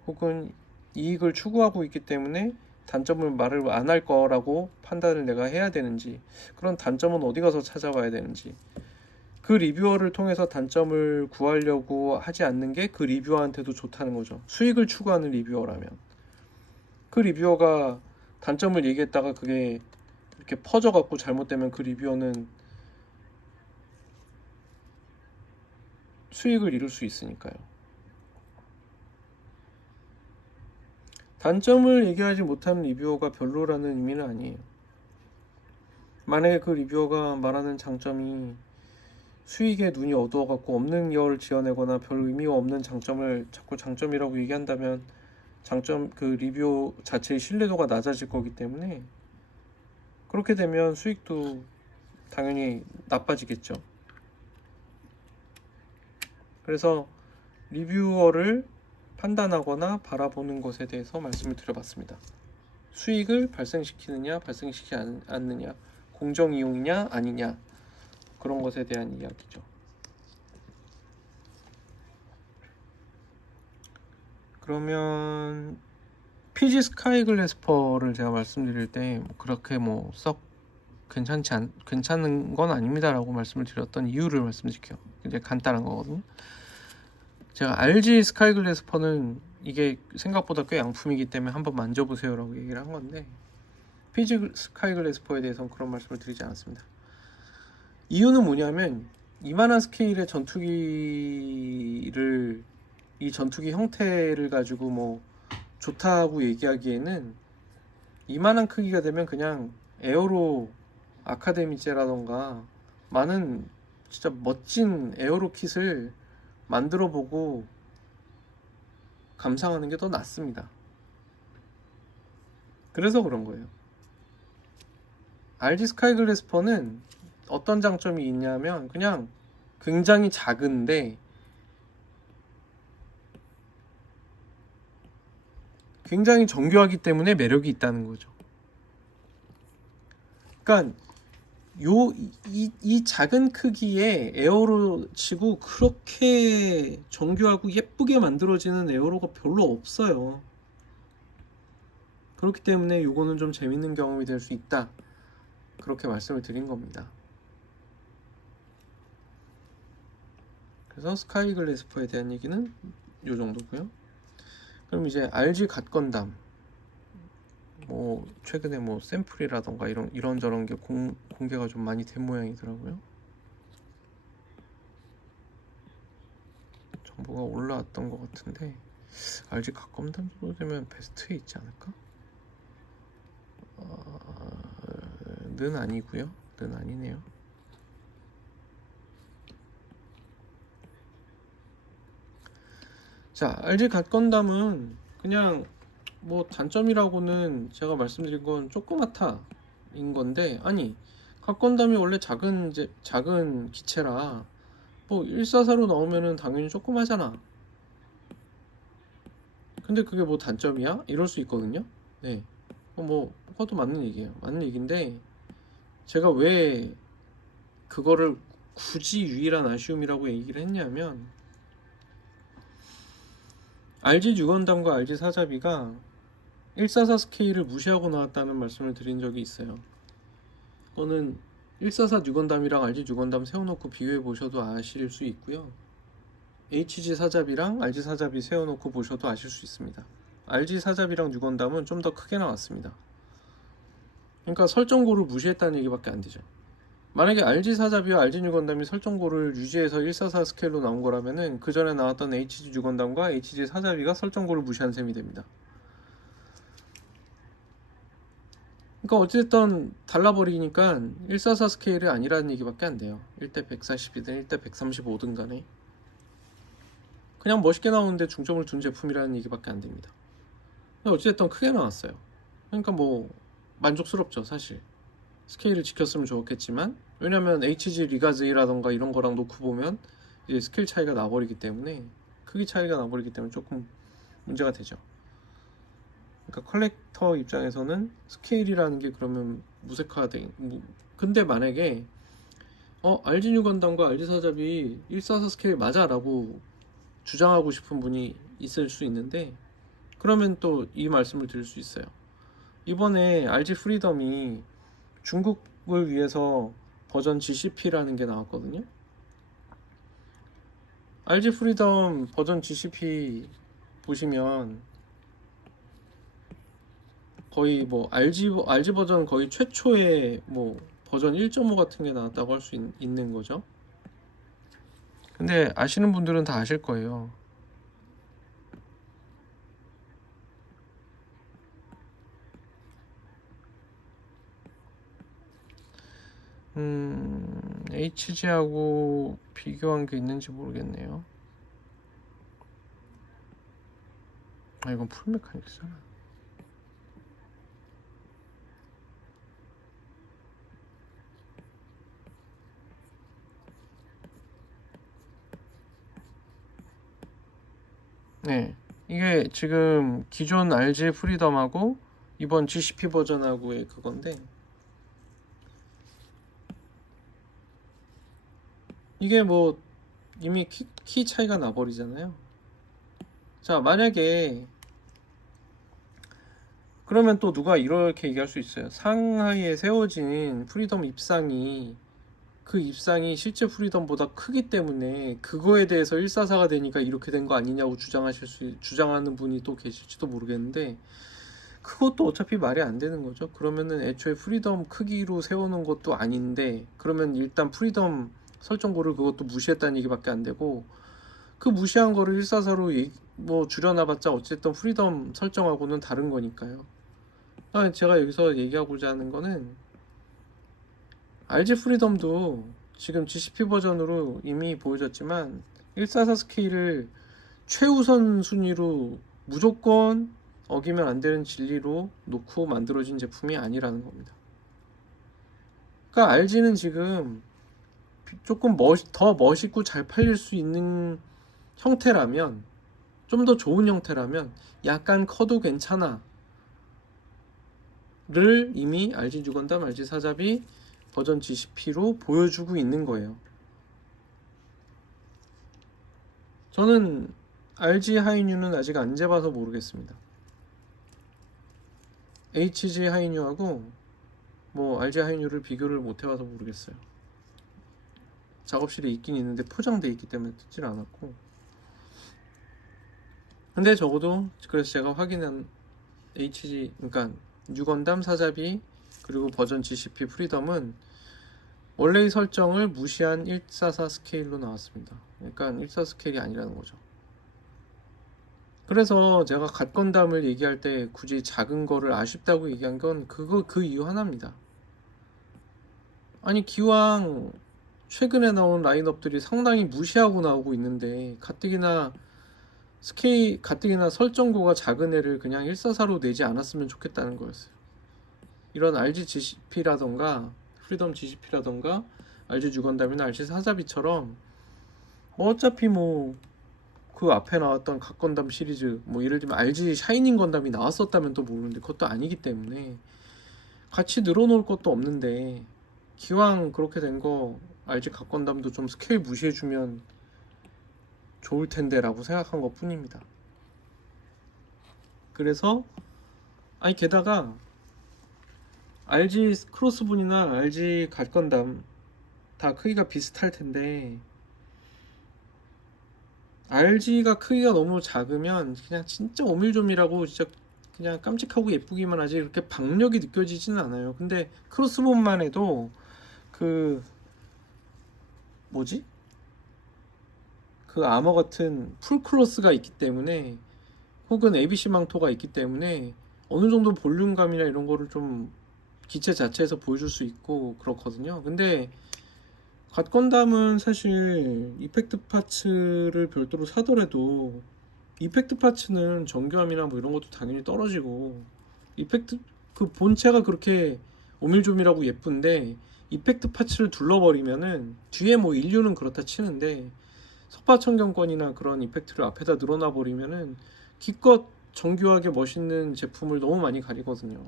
혹은 이익을 추구하고 있기 때문에 단점을 말을 안 할 거라고 판단을 내가 해야 되는지, 그런 단점은 어디 가서 찾아봐야 되는지, 그 리뷰어를 통해서 단점을 구하려고 하지 않는 게 그 리뷰어한테도 좋다는 거죠. 수익을 추구하는 리뷰어라면 그 리뷰어가 단점을 얘기했다가 그게 이렇게 퍼져갖고 잘못되면 그 리뷰어는 수익을 잃을 수 있으니까요. 단점을 얘기하지 못하는 리뷰어가 별로라는 의미는 아니에요. 만약에 그 리뷰어가 말하는 장점이 수익에 눈이 어두워갖고 없는 열 지어내거나 별 의미가 없는 장점을 자꾸 장점이라고 얘기한다면 장점 그 리뷰 자체의 신뢰도가 낮아질 거기 때문에 그렇게 되면 수익도 당연히 나빠지겠죠. 그래서 리뷰어를 판단하거나 바라보는 것에 대해서 말씀을 드려봤습니다. 수익을 발생시키느냐 발생시키지 않느냐, 공정이용이냐 아니냐, 그런 것에 대한 이야기죠. 그러면 PG 스카이 글래스퍼를 제가 말씀드릴 때 그렇게 뭐 썩 괜찮은 건 아닙니다라고 말씀을 드렸던 이유를 말씀드릴게요. 굉장히 간단한 거거든요. 제가 RG 스카이 글래스퍼는 이게 생각보다 꽤 양품이기 때문에 한번 만져보세요라고 얘기를 한 건데 PG 스카이 글래스퍼에 대해서는 그런 말씀을 드리지 않았습니다. 이유는 뭐냐면 이만한 스케일의 전투기를, 이 전투기 형태를 가지고 뭐 좋다고 얘기하기에는 이만한 크기가 되면 그냥 에어로 아카데미제라던가 많은 진짜 멋진 에어로 킷을 만들어 보고 감상하는 게 더 낫습니다. 그래서 그런 거예요. RG 스카이 글래스퍼는 어떤 장점이 있냐면 그냥 굉장히 작은데 굉장히 정교하기 때문에 매력이 있다는 거죠. 그러니까 이 작은 크기의 에어로 치고 그렇게 정교하고 예쁘게 만들어지는 에어로가 별로 없어요. 그렇기 때문에 요거는 좀 재밌는 경험이 될 수 있다, 그렇게 말씀을 드린 겁니다. 그래서 스카이 글래스퍼에 대한 얘기는 요 정도고요. 그럼 이제 RG 갓건담, 뭐 최근에 뭐 샘플이라던가 이런저런 게 공개가 좀 많이 된 모양이더라고요. 정보가 올라왔던 것 같은데 RG 갓건담 정도 되면 베스트에 있지 않을까? 는 아니고요. 는 아니네요. 자, RG 갓건담은 그냥 뭐 단점이라고는 제가 말씀드린 건 조그맣다인 건데, 아니 갓건담이 원래 작은 기체라 뭐 144로 나오면은 당연히 조그마잖아. 근데 그게 뭐 단점이야? 이럴 수 있거든요. 네. 뭐 그것도 맞는 얘기예요. 맞는 얘기인데 제가 왜 그거를 굳이 유일한 아쉬움이라고 얘기를 했냐면, RG 유건담과 RG 사자비가 144 스케일을 무시하고 나왔다는 말씀을 드린 적이 있어요. 그거는 144 유건담이랑 RG 유건담 세워놓고 비교해 보셔도 아실 수 있고요. HG 사자비랑 RG 사자비 세워놓고 보셔도 아실 수 있습니다. RG 사자비랑 유건담은 좀 더 크게 나왔습니다. 그러니까 설정고를 무시했다는 얘기밖에 안 되죠. 만약에 RG 사자비와 RG 유건담이 설정고를 유지해서 144 스케일로 나온 거라면은 그 전에 나왔던 HG 유건담과 HG 사자비가 설정고를 무시한 셈이 됩니다. 그러니까 어쨌든 달라버리니까 144 스케일이 아니라는 얘기밖에 안 돼요. 1대 140이든 1대 135든 간에 그냥 멋있게 나오는데 중점을 둔 제품이라는 얘기밖에 안 됩니다. 어쨌든 크게 나왔어요. 그러니까 뭐 만족스럽죠, 사실. 스케일을 지켰으면 좋았겠지만, 왜냐면 HG 리가즈이라던가 이런 거랑 놓고 보면 이제 스케일 차이가 나버리기 때문에, 크기 차이가 나버리기 때문에 조금 문제가 되죠. 그러니까 컬렉터 입장에서는 스케일이라는 게 그러면 무색화돼. 근데 만약에 RG 뉴건담과 RG 사잡이 144 스케일 맞아 라고 주장하고 싶은 분이 있을 수 있는데, 그러면 또 이 말씀을 드릴 수 있어요. 이번에 RG 프리덤이 중국을 위해서 버전 GCP라는 게 나왔거든요. RG 프리덤 버전 GCP 보시면 거의 뭐 RG 버전 거의 최초의 뭐 버전 1.5 같은 게 나왔다고 할 수 있는 거죠. 근데 아시는 분들은 다 아실 거예요. HG하고 비교한 게 있는지 모르겠네요. 이건 풀 메카닉스잖아. 네, 이게 지금 기존 RG 프리덤하고 이번 GCP 버전하고의 그건데, 이게 뭐 이미 키 차이가 나버리잖아요. 자, 만약에 그러면 또 누가 이렇게 얘기할 수 있어요. 상하이에 세워진 프리덤 입상이 그 입상이 실제 프리덤보다 크기 때문에 그거에 대해서 144가 되니까 이렇게 된 거 아니냐고 주장하는 분이 또 계실지도 모르겠는데, 그것도 어차피 말이 안 되는 거죠. 그러면은 애초에 프리덤 크기로 세우는 것도 아닌데, 그러면 일단 프리덤 설정고를 그것도 무시했다는 얘기밖에 안 되고, 그 무시한 거를 144로 뭐 줄여놔봤자 어쨌든 프리덤 설정하고는 다른 거니까요. 제가 여기서 얘기하고자 하는 거는, RG 프리덤도 지금 GCP 버전으로 이미 보여졌지만 144 스케일을 최우선 순위로 무조건 어기면 안 되는 진리로 놓고 만들어진 제품이 아니라는 겁니다. 그러니까 RG는 지금 조금 더 멋있고 잘 팔릴 수 있는 형태라면, 좀 더 좋은 형태라면 약간 커도 괜찮아 를 이미 RG 주건담, RG 사자비 버전 GCP로 보여주고 있는 거예요. 저는 RG 하이뉴는 아직 안 재봐서 모르겠습니다. HG 하이뉴하고 뭐 RG 하이뉴를 비교를 못 해봐서 모르겠어요. 작업실에 있긴 있는데 포장돼 있기 때문에 뜯질 않았고, 근데 적어도 그래서 제가 확인한 HG, 그러니까 뉴건담 사자비 그리고 버전 GCP 프리덤은 원래의 설정을 무시한 144 스케일로 나왔습니다. 그러니까 144 스케일이 아니라는 거죠. 그래서 제가 갓건담을 얘기할 때 굳이 작은 거를 아쉽다고 얘기한 건 그 이유 하나입니다. 아니 기왕 최근에 나온 라인업들이 상당히 무시하고 나오고 있는데 가뜩이나 설정고가 작은 애를 그냥 144로 내지 않았으면 좋겠다는 거였어요. 이런 RG GCP라던가 프리덤 GCP라던가 RG 주건담이나 RG 사자비처럼 뭐 어차피 뭐 그 앞에 나왔던 갓건담 시리즈, 뭐 예를 들면 RG 샤이닝 건담이 나왔었다면 또 모르는데 그것도 아니기 때문에 같이 늘어놓을 것도 없는데, 기왕 그렇게 된 거 RG 갓건담도 좀 스케일 무시해주면 좋을 텐데 라고 생각한 것 뿐입니다. 그래서 아니 게다가 RG 크로스본이나 RG 갓건담 다 크기가 비슷할 텐데 RG가 크기가 너무 작으면 그냥 진짜 오밀조밀하고 진짜 그냥 깜찍하고 예쁘기만 하지 그렇게 박력이 느껴지지는 않아요. 근데 크로스본만 해도 그 뭐지? 그 아머 같은 풀크로스가 있기 때문에, 혹은 ABC 망토가 있기 때문에 어느 정도 볼륨감이나 이런 거를 좀 기체 자체에서 보여줄 수 있고 그렇거든요. 근데 갓건담은 사실 이펙트 파츠를 별도로 사더라도 이펙트 파츠는 정교함이나 뭐 이런 것도 당연히 떨어지고, 이펙트 그 본체가 그렇게 오밀조밀하고 예쁜데 이펙트 파츠를 둘러버리면은 뒤에 뭐 인류는 그렇다 치는데 석파천경권이나 그런 이펙트를 앞에다 늘어놔 버리면은 기껏 정교하게 멋있는 제품을 너무 많이 가리거든요.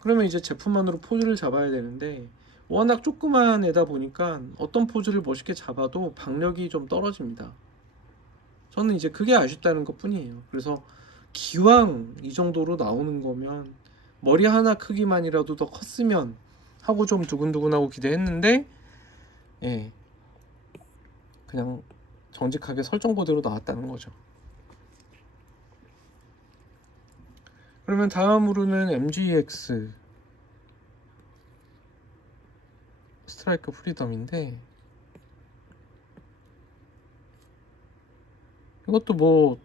그러면 이제 제품만으로 포즈를 잡아야 되는데 워낙 조그만 애다 보니까 어떤 포즈를 멋있게 잡아도 박력이 좀 떨어집니다. 저는 이제 그게 아쉽다는 것 뿐이에요. 그래서 기왕 이 정도로 나오는 거면 머리 하나 크기만이라도 더 컸으면 하고 좀 두근두근하고 기대했는데, 예, 그냥 정직하게 설정고대로 나왔다는 거죠. 그러면 다음으로는 MGX 스트라이크 프리덤인데, 이것도 뭐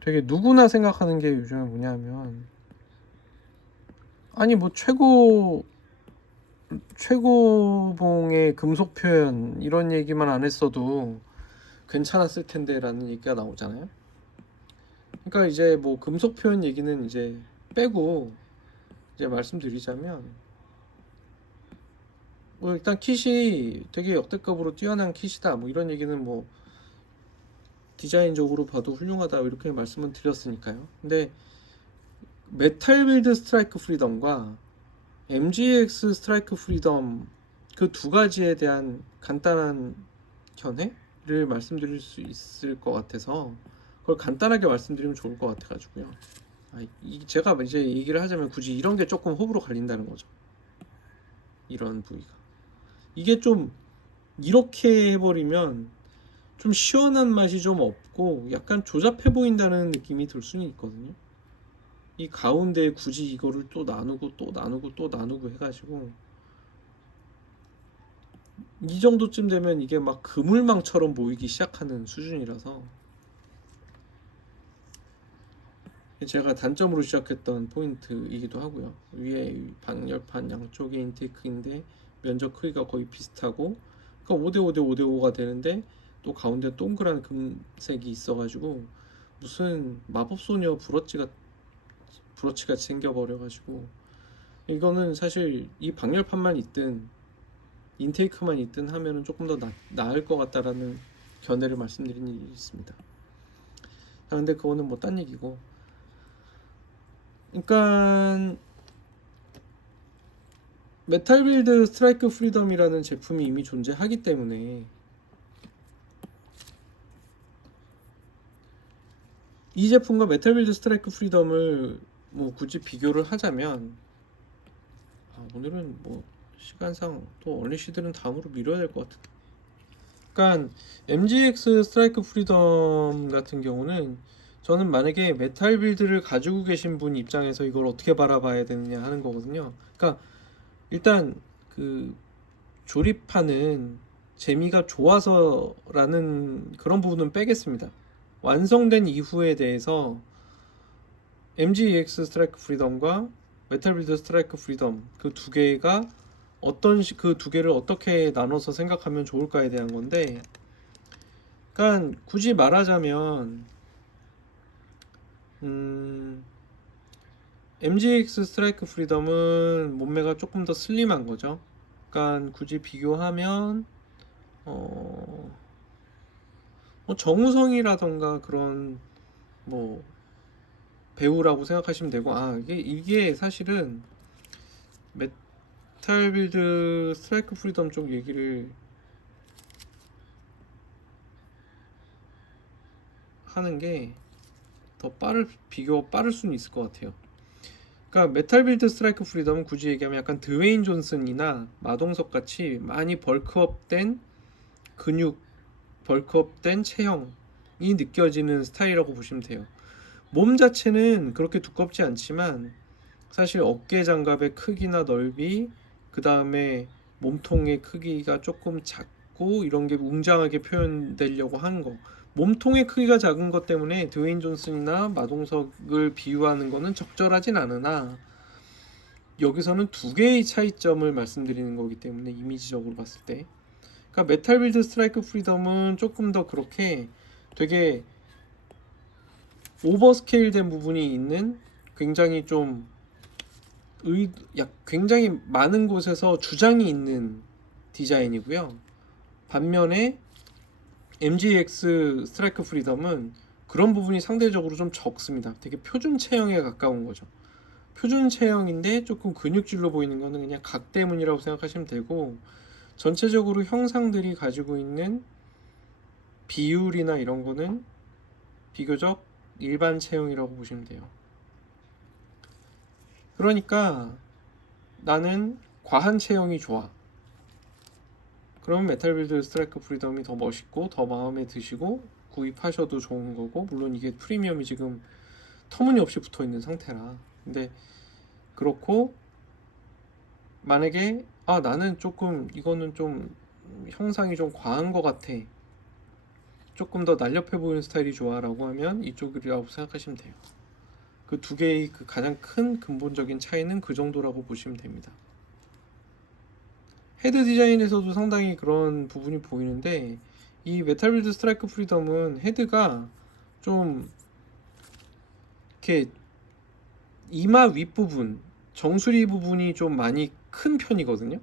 되게 누구나 생각하는 게 요즘에 뭐냐면, 아니 뭐 최고봉의 금속 표현 이런 얘기만 안 했어도 괜찮았을 텐데 라는 얘기가 나오잖아요. 그러니까 이제 뭐 금속 표현 얘기는 이제 빼고 이제 말씀드리자면, 뭐 일단 킷이 되게 역대급으로 뛰어난 킷이다 뭐 이런 얘기는 뭐 디자인적으로 봐도 훌륭하다 이렇게 말씀을 드렸으니까요. 근데 메탈 빌드 스트라이크 프리덤과 MGX 스트라이크 프리덤 그 두 가지에 대한 간단한 견해를 말씀드릴 수 있을 것 같아서 그걸 간단하게 말씀드리면 좋을 것 같아가지고요. 제가 이제 얘기를 하자면 굳이 이런 게 조금 호불호 갈린다는 거죠. 이런 부위가 이게 좀 이렇게 해버리면 좀 시원한 맛이 좀 없고 약간 조잡해 보인다는 느낌이 들 수는 있거든요. 이 가운데에 굳이 이거를 또 나누고 또 나누고 또 나누고 해가지고 이 정도쯤 되면 이게 막 그물망처럼 보이기 시작하는 수준이라서, 제가 단점으로 시작했던 포인트이기도 하고요. 위에 방열판 양쪽에 인테이크인데 면적 크기가 거의 비슷하고, 그러니까 5대5대 5대5가 되는데 또 가운데 동그란 금색이 있어가지고 무슨 마법소녀 브로치가 생겨버려가지고, 이거는 사실 이 방열판만 있든 인테이크만 있든 하면은 조금 더 나을 것 같다라는 견해를 말씀드린 일이 있습니다. 근데 그거는 뭐 딴 얘기고, 그러니까 메탈빌드 스트라이크 프리덤이라는 제품이 이미 존재하기 때문에 이 제품과 메탈빌드 스트라이크 프리덤을 뭐 굳이 비교를 하자면, 오늘은 뭐 시간상 또 얼리시들은 다음으로 미뤄야 될 것 같아. 그러니까 MGX 스트라이크 프리덤 같은 경우는 저는 만약에 메탈 빌드를 가지고 계신 분 입장에서 이걸 어떻게 바라봐야 되느냐 하는 거거든요. 그러니까 일단 그 조립하는 재미가 좋아서라는 그런 부분은 빼겠습니다. 완성된 이후에 대해서 MGX 스트라이크 프리덤과 메탈 빌드 스트라이크 프리덤 그 두 개가 그 두 개를 어떻게 나눠서 생각하면 좋을까에 대한 건데, 그러니까 굳이 말하자면 MGX 스트라이크 프리덤은 몸매가 조금 더 슬림한 거죠. 그러니까 굳이 비교하면 뭐 정우성이라던가 그런 뭐 배우라고 생각하시면 되고, 이게 사실은 메탈 빌드 스트라이크 프리덤 쪽 얘기를 하는 게 더 비교가 빠를 수는 있을 것 같아요. 그러니까 메탈 빌드 스트라이크 프리덤은 굳이 얘기하면 약간 드웨인 존슨이나 마동석 같이 많이 벌크업된 근육, 벌크업된 체형이 느껴지는 스타일이라고 보시면 돼요. 몸 자체는 그렇게 두껍지 않지만 사실 어깨 장갑의 크기나 넓이, 그 다음에 몸통의 크기가 조금 작고 이런 게 웅장하게 표현되려고 하는 거, 몸통의 크기가 작은 것 때문에 드웨인 존슨이나 마동석을 비유하는 거는 적절하진 않으나, 여기서는 두 개의 차이점을 말씀드리는 거기 때문에 이미지적으로 봤을 때, 그러니까 메탈 빌드 스트라이크 프리덤은 조금 더 그렇게 되게 오버스케일 된 부분이 있는, 굉장히 좀 굉장히 많은 곳에서 주장이 있는 디자인이고요. 반면에 MGX 스트라이크 프리덤은 그런 부분이 상대적으로 좀 적습니다. 되게 표준 체형에 가까운 거죠. 표준 체형인데 조금 근육질로 보이는 거는 그냥 각 때문이라고 생각하시면 되고, 전체적으로 형상들이 가지고 있는 비율이나 이런 거는 비교적 일반 체형이라고 보시면 돼요. 그러니까 나는 과한 체형이 좋아, 그러면 메탈 빌드 스트라이크 프리덤이 더 멋있고 더 마음에 드시고 구입하셔도 좋은 거고, 물론 이게 프리미엄이 지금 터무니없이 붙어 있는 상태라. 근데 그렇고, 만약에 나는 조금 이거는 좀 형상이 좀 과한 것 같아, 조금 더 날렵해 보이는 스타일이 좋아라고 하면 이쪽이라고 생각하시면 돼요. 그 두 개의 그 가장 큰 근본적인 차이는 그 정도라고 보시면 됩니다. 헤드 디자인에서도 상당히 그런 부분이 보이는데, 이 메탈 빌드 스트라이크 프리덤은 헤드가 좀 이렇게 이마 윗부분, 정수리 부분이 좀 많이 큰 편이거든요.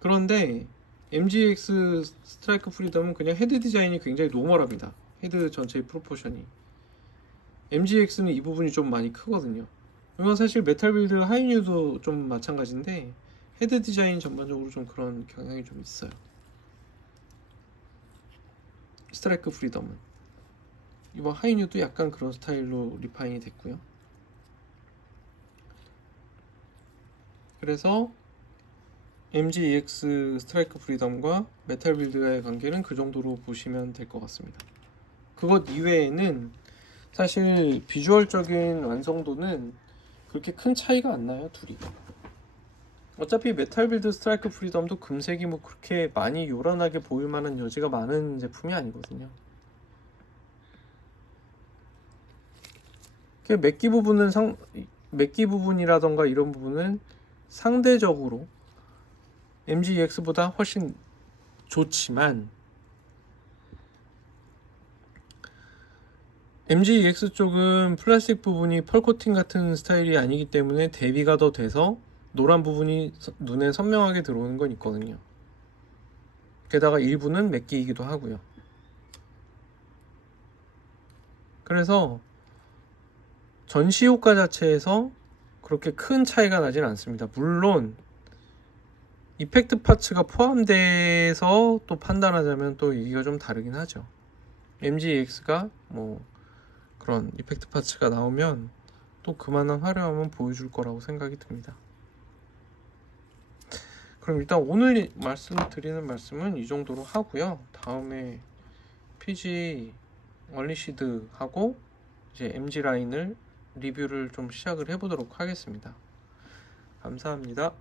그런데 MGX 스트라이크 프리덤은 그냥 헤드 디자인이 굉장히 노멀합니다. 헤드 전체의 프로포션이. MGX는 이 부분이 좀 많이 크거든요. 이건 사실 메탈 빌드 하이뉴도 좀 마찬가지인데, 헤드 디자인 전반적으로 좀 그런 경향이 좀 있어요. 스트라이크 프리덤은 이번 하이뉴도 약간 그런 스타일로 리파인이 됐고요. 그래서 MGEX 스트라이크 프리덤과 메탈 빌드의 관계는 그 정도로 보시면 될 것 같습니다. 그것 이외에는 사실 비주얼적인 완성도는 그렇게 큰 차이가 안 나요, 둘이. 어차피 메탈 빌드 스트라이크 프리덤도 금색이 뭐 그렇게 많이 요란하게 보일 만한 여지가 많은 제품이 아니거든요. 맥기 부분이라던가 이런 부분은 상대적으로 MGEX보다 훨씬 좋지만 MGEX 쪽은 플라스틱 부분이 펄 코팅 같은 스타일이 아니기 때문에 대비가 더 돼서 노란 부분이 눈에 선명하게 들어오는 건 있거든요. 게다가 일부는 맥기이기도 하고요. 그래서 전시 효과 자체에서 그렇게 큰 차이가 나진 않습니다. 물론 이펙트 파츠가 포함돼서 또 판단하자면 또 얘기가 좀 다르긴 하죠. MGX가 뭐 그런 이펙트 파츠가 나오면 또 그만한 화려함은 보여줄 거라고 생각이 듭니다. 그럼 일단 오늘 말씀드리는 말씀은 이 정도로 하고요. 다음에 PG 얼리시드 하고 이제 MG 라인을 리뷰를 좀 시작을 해보도록 하겠습니다. 감사합니다.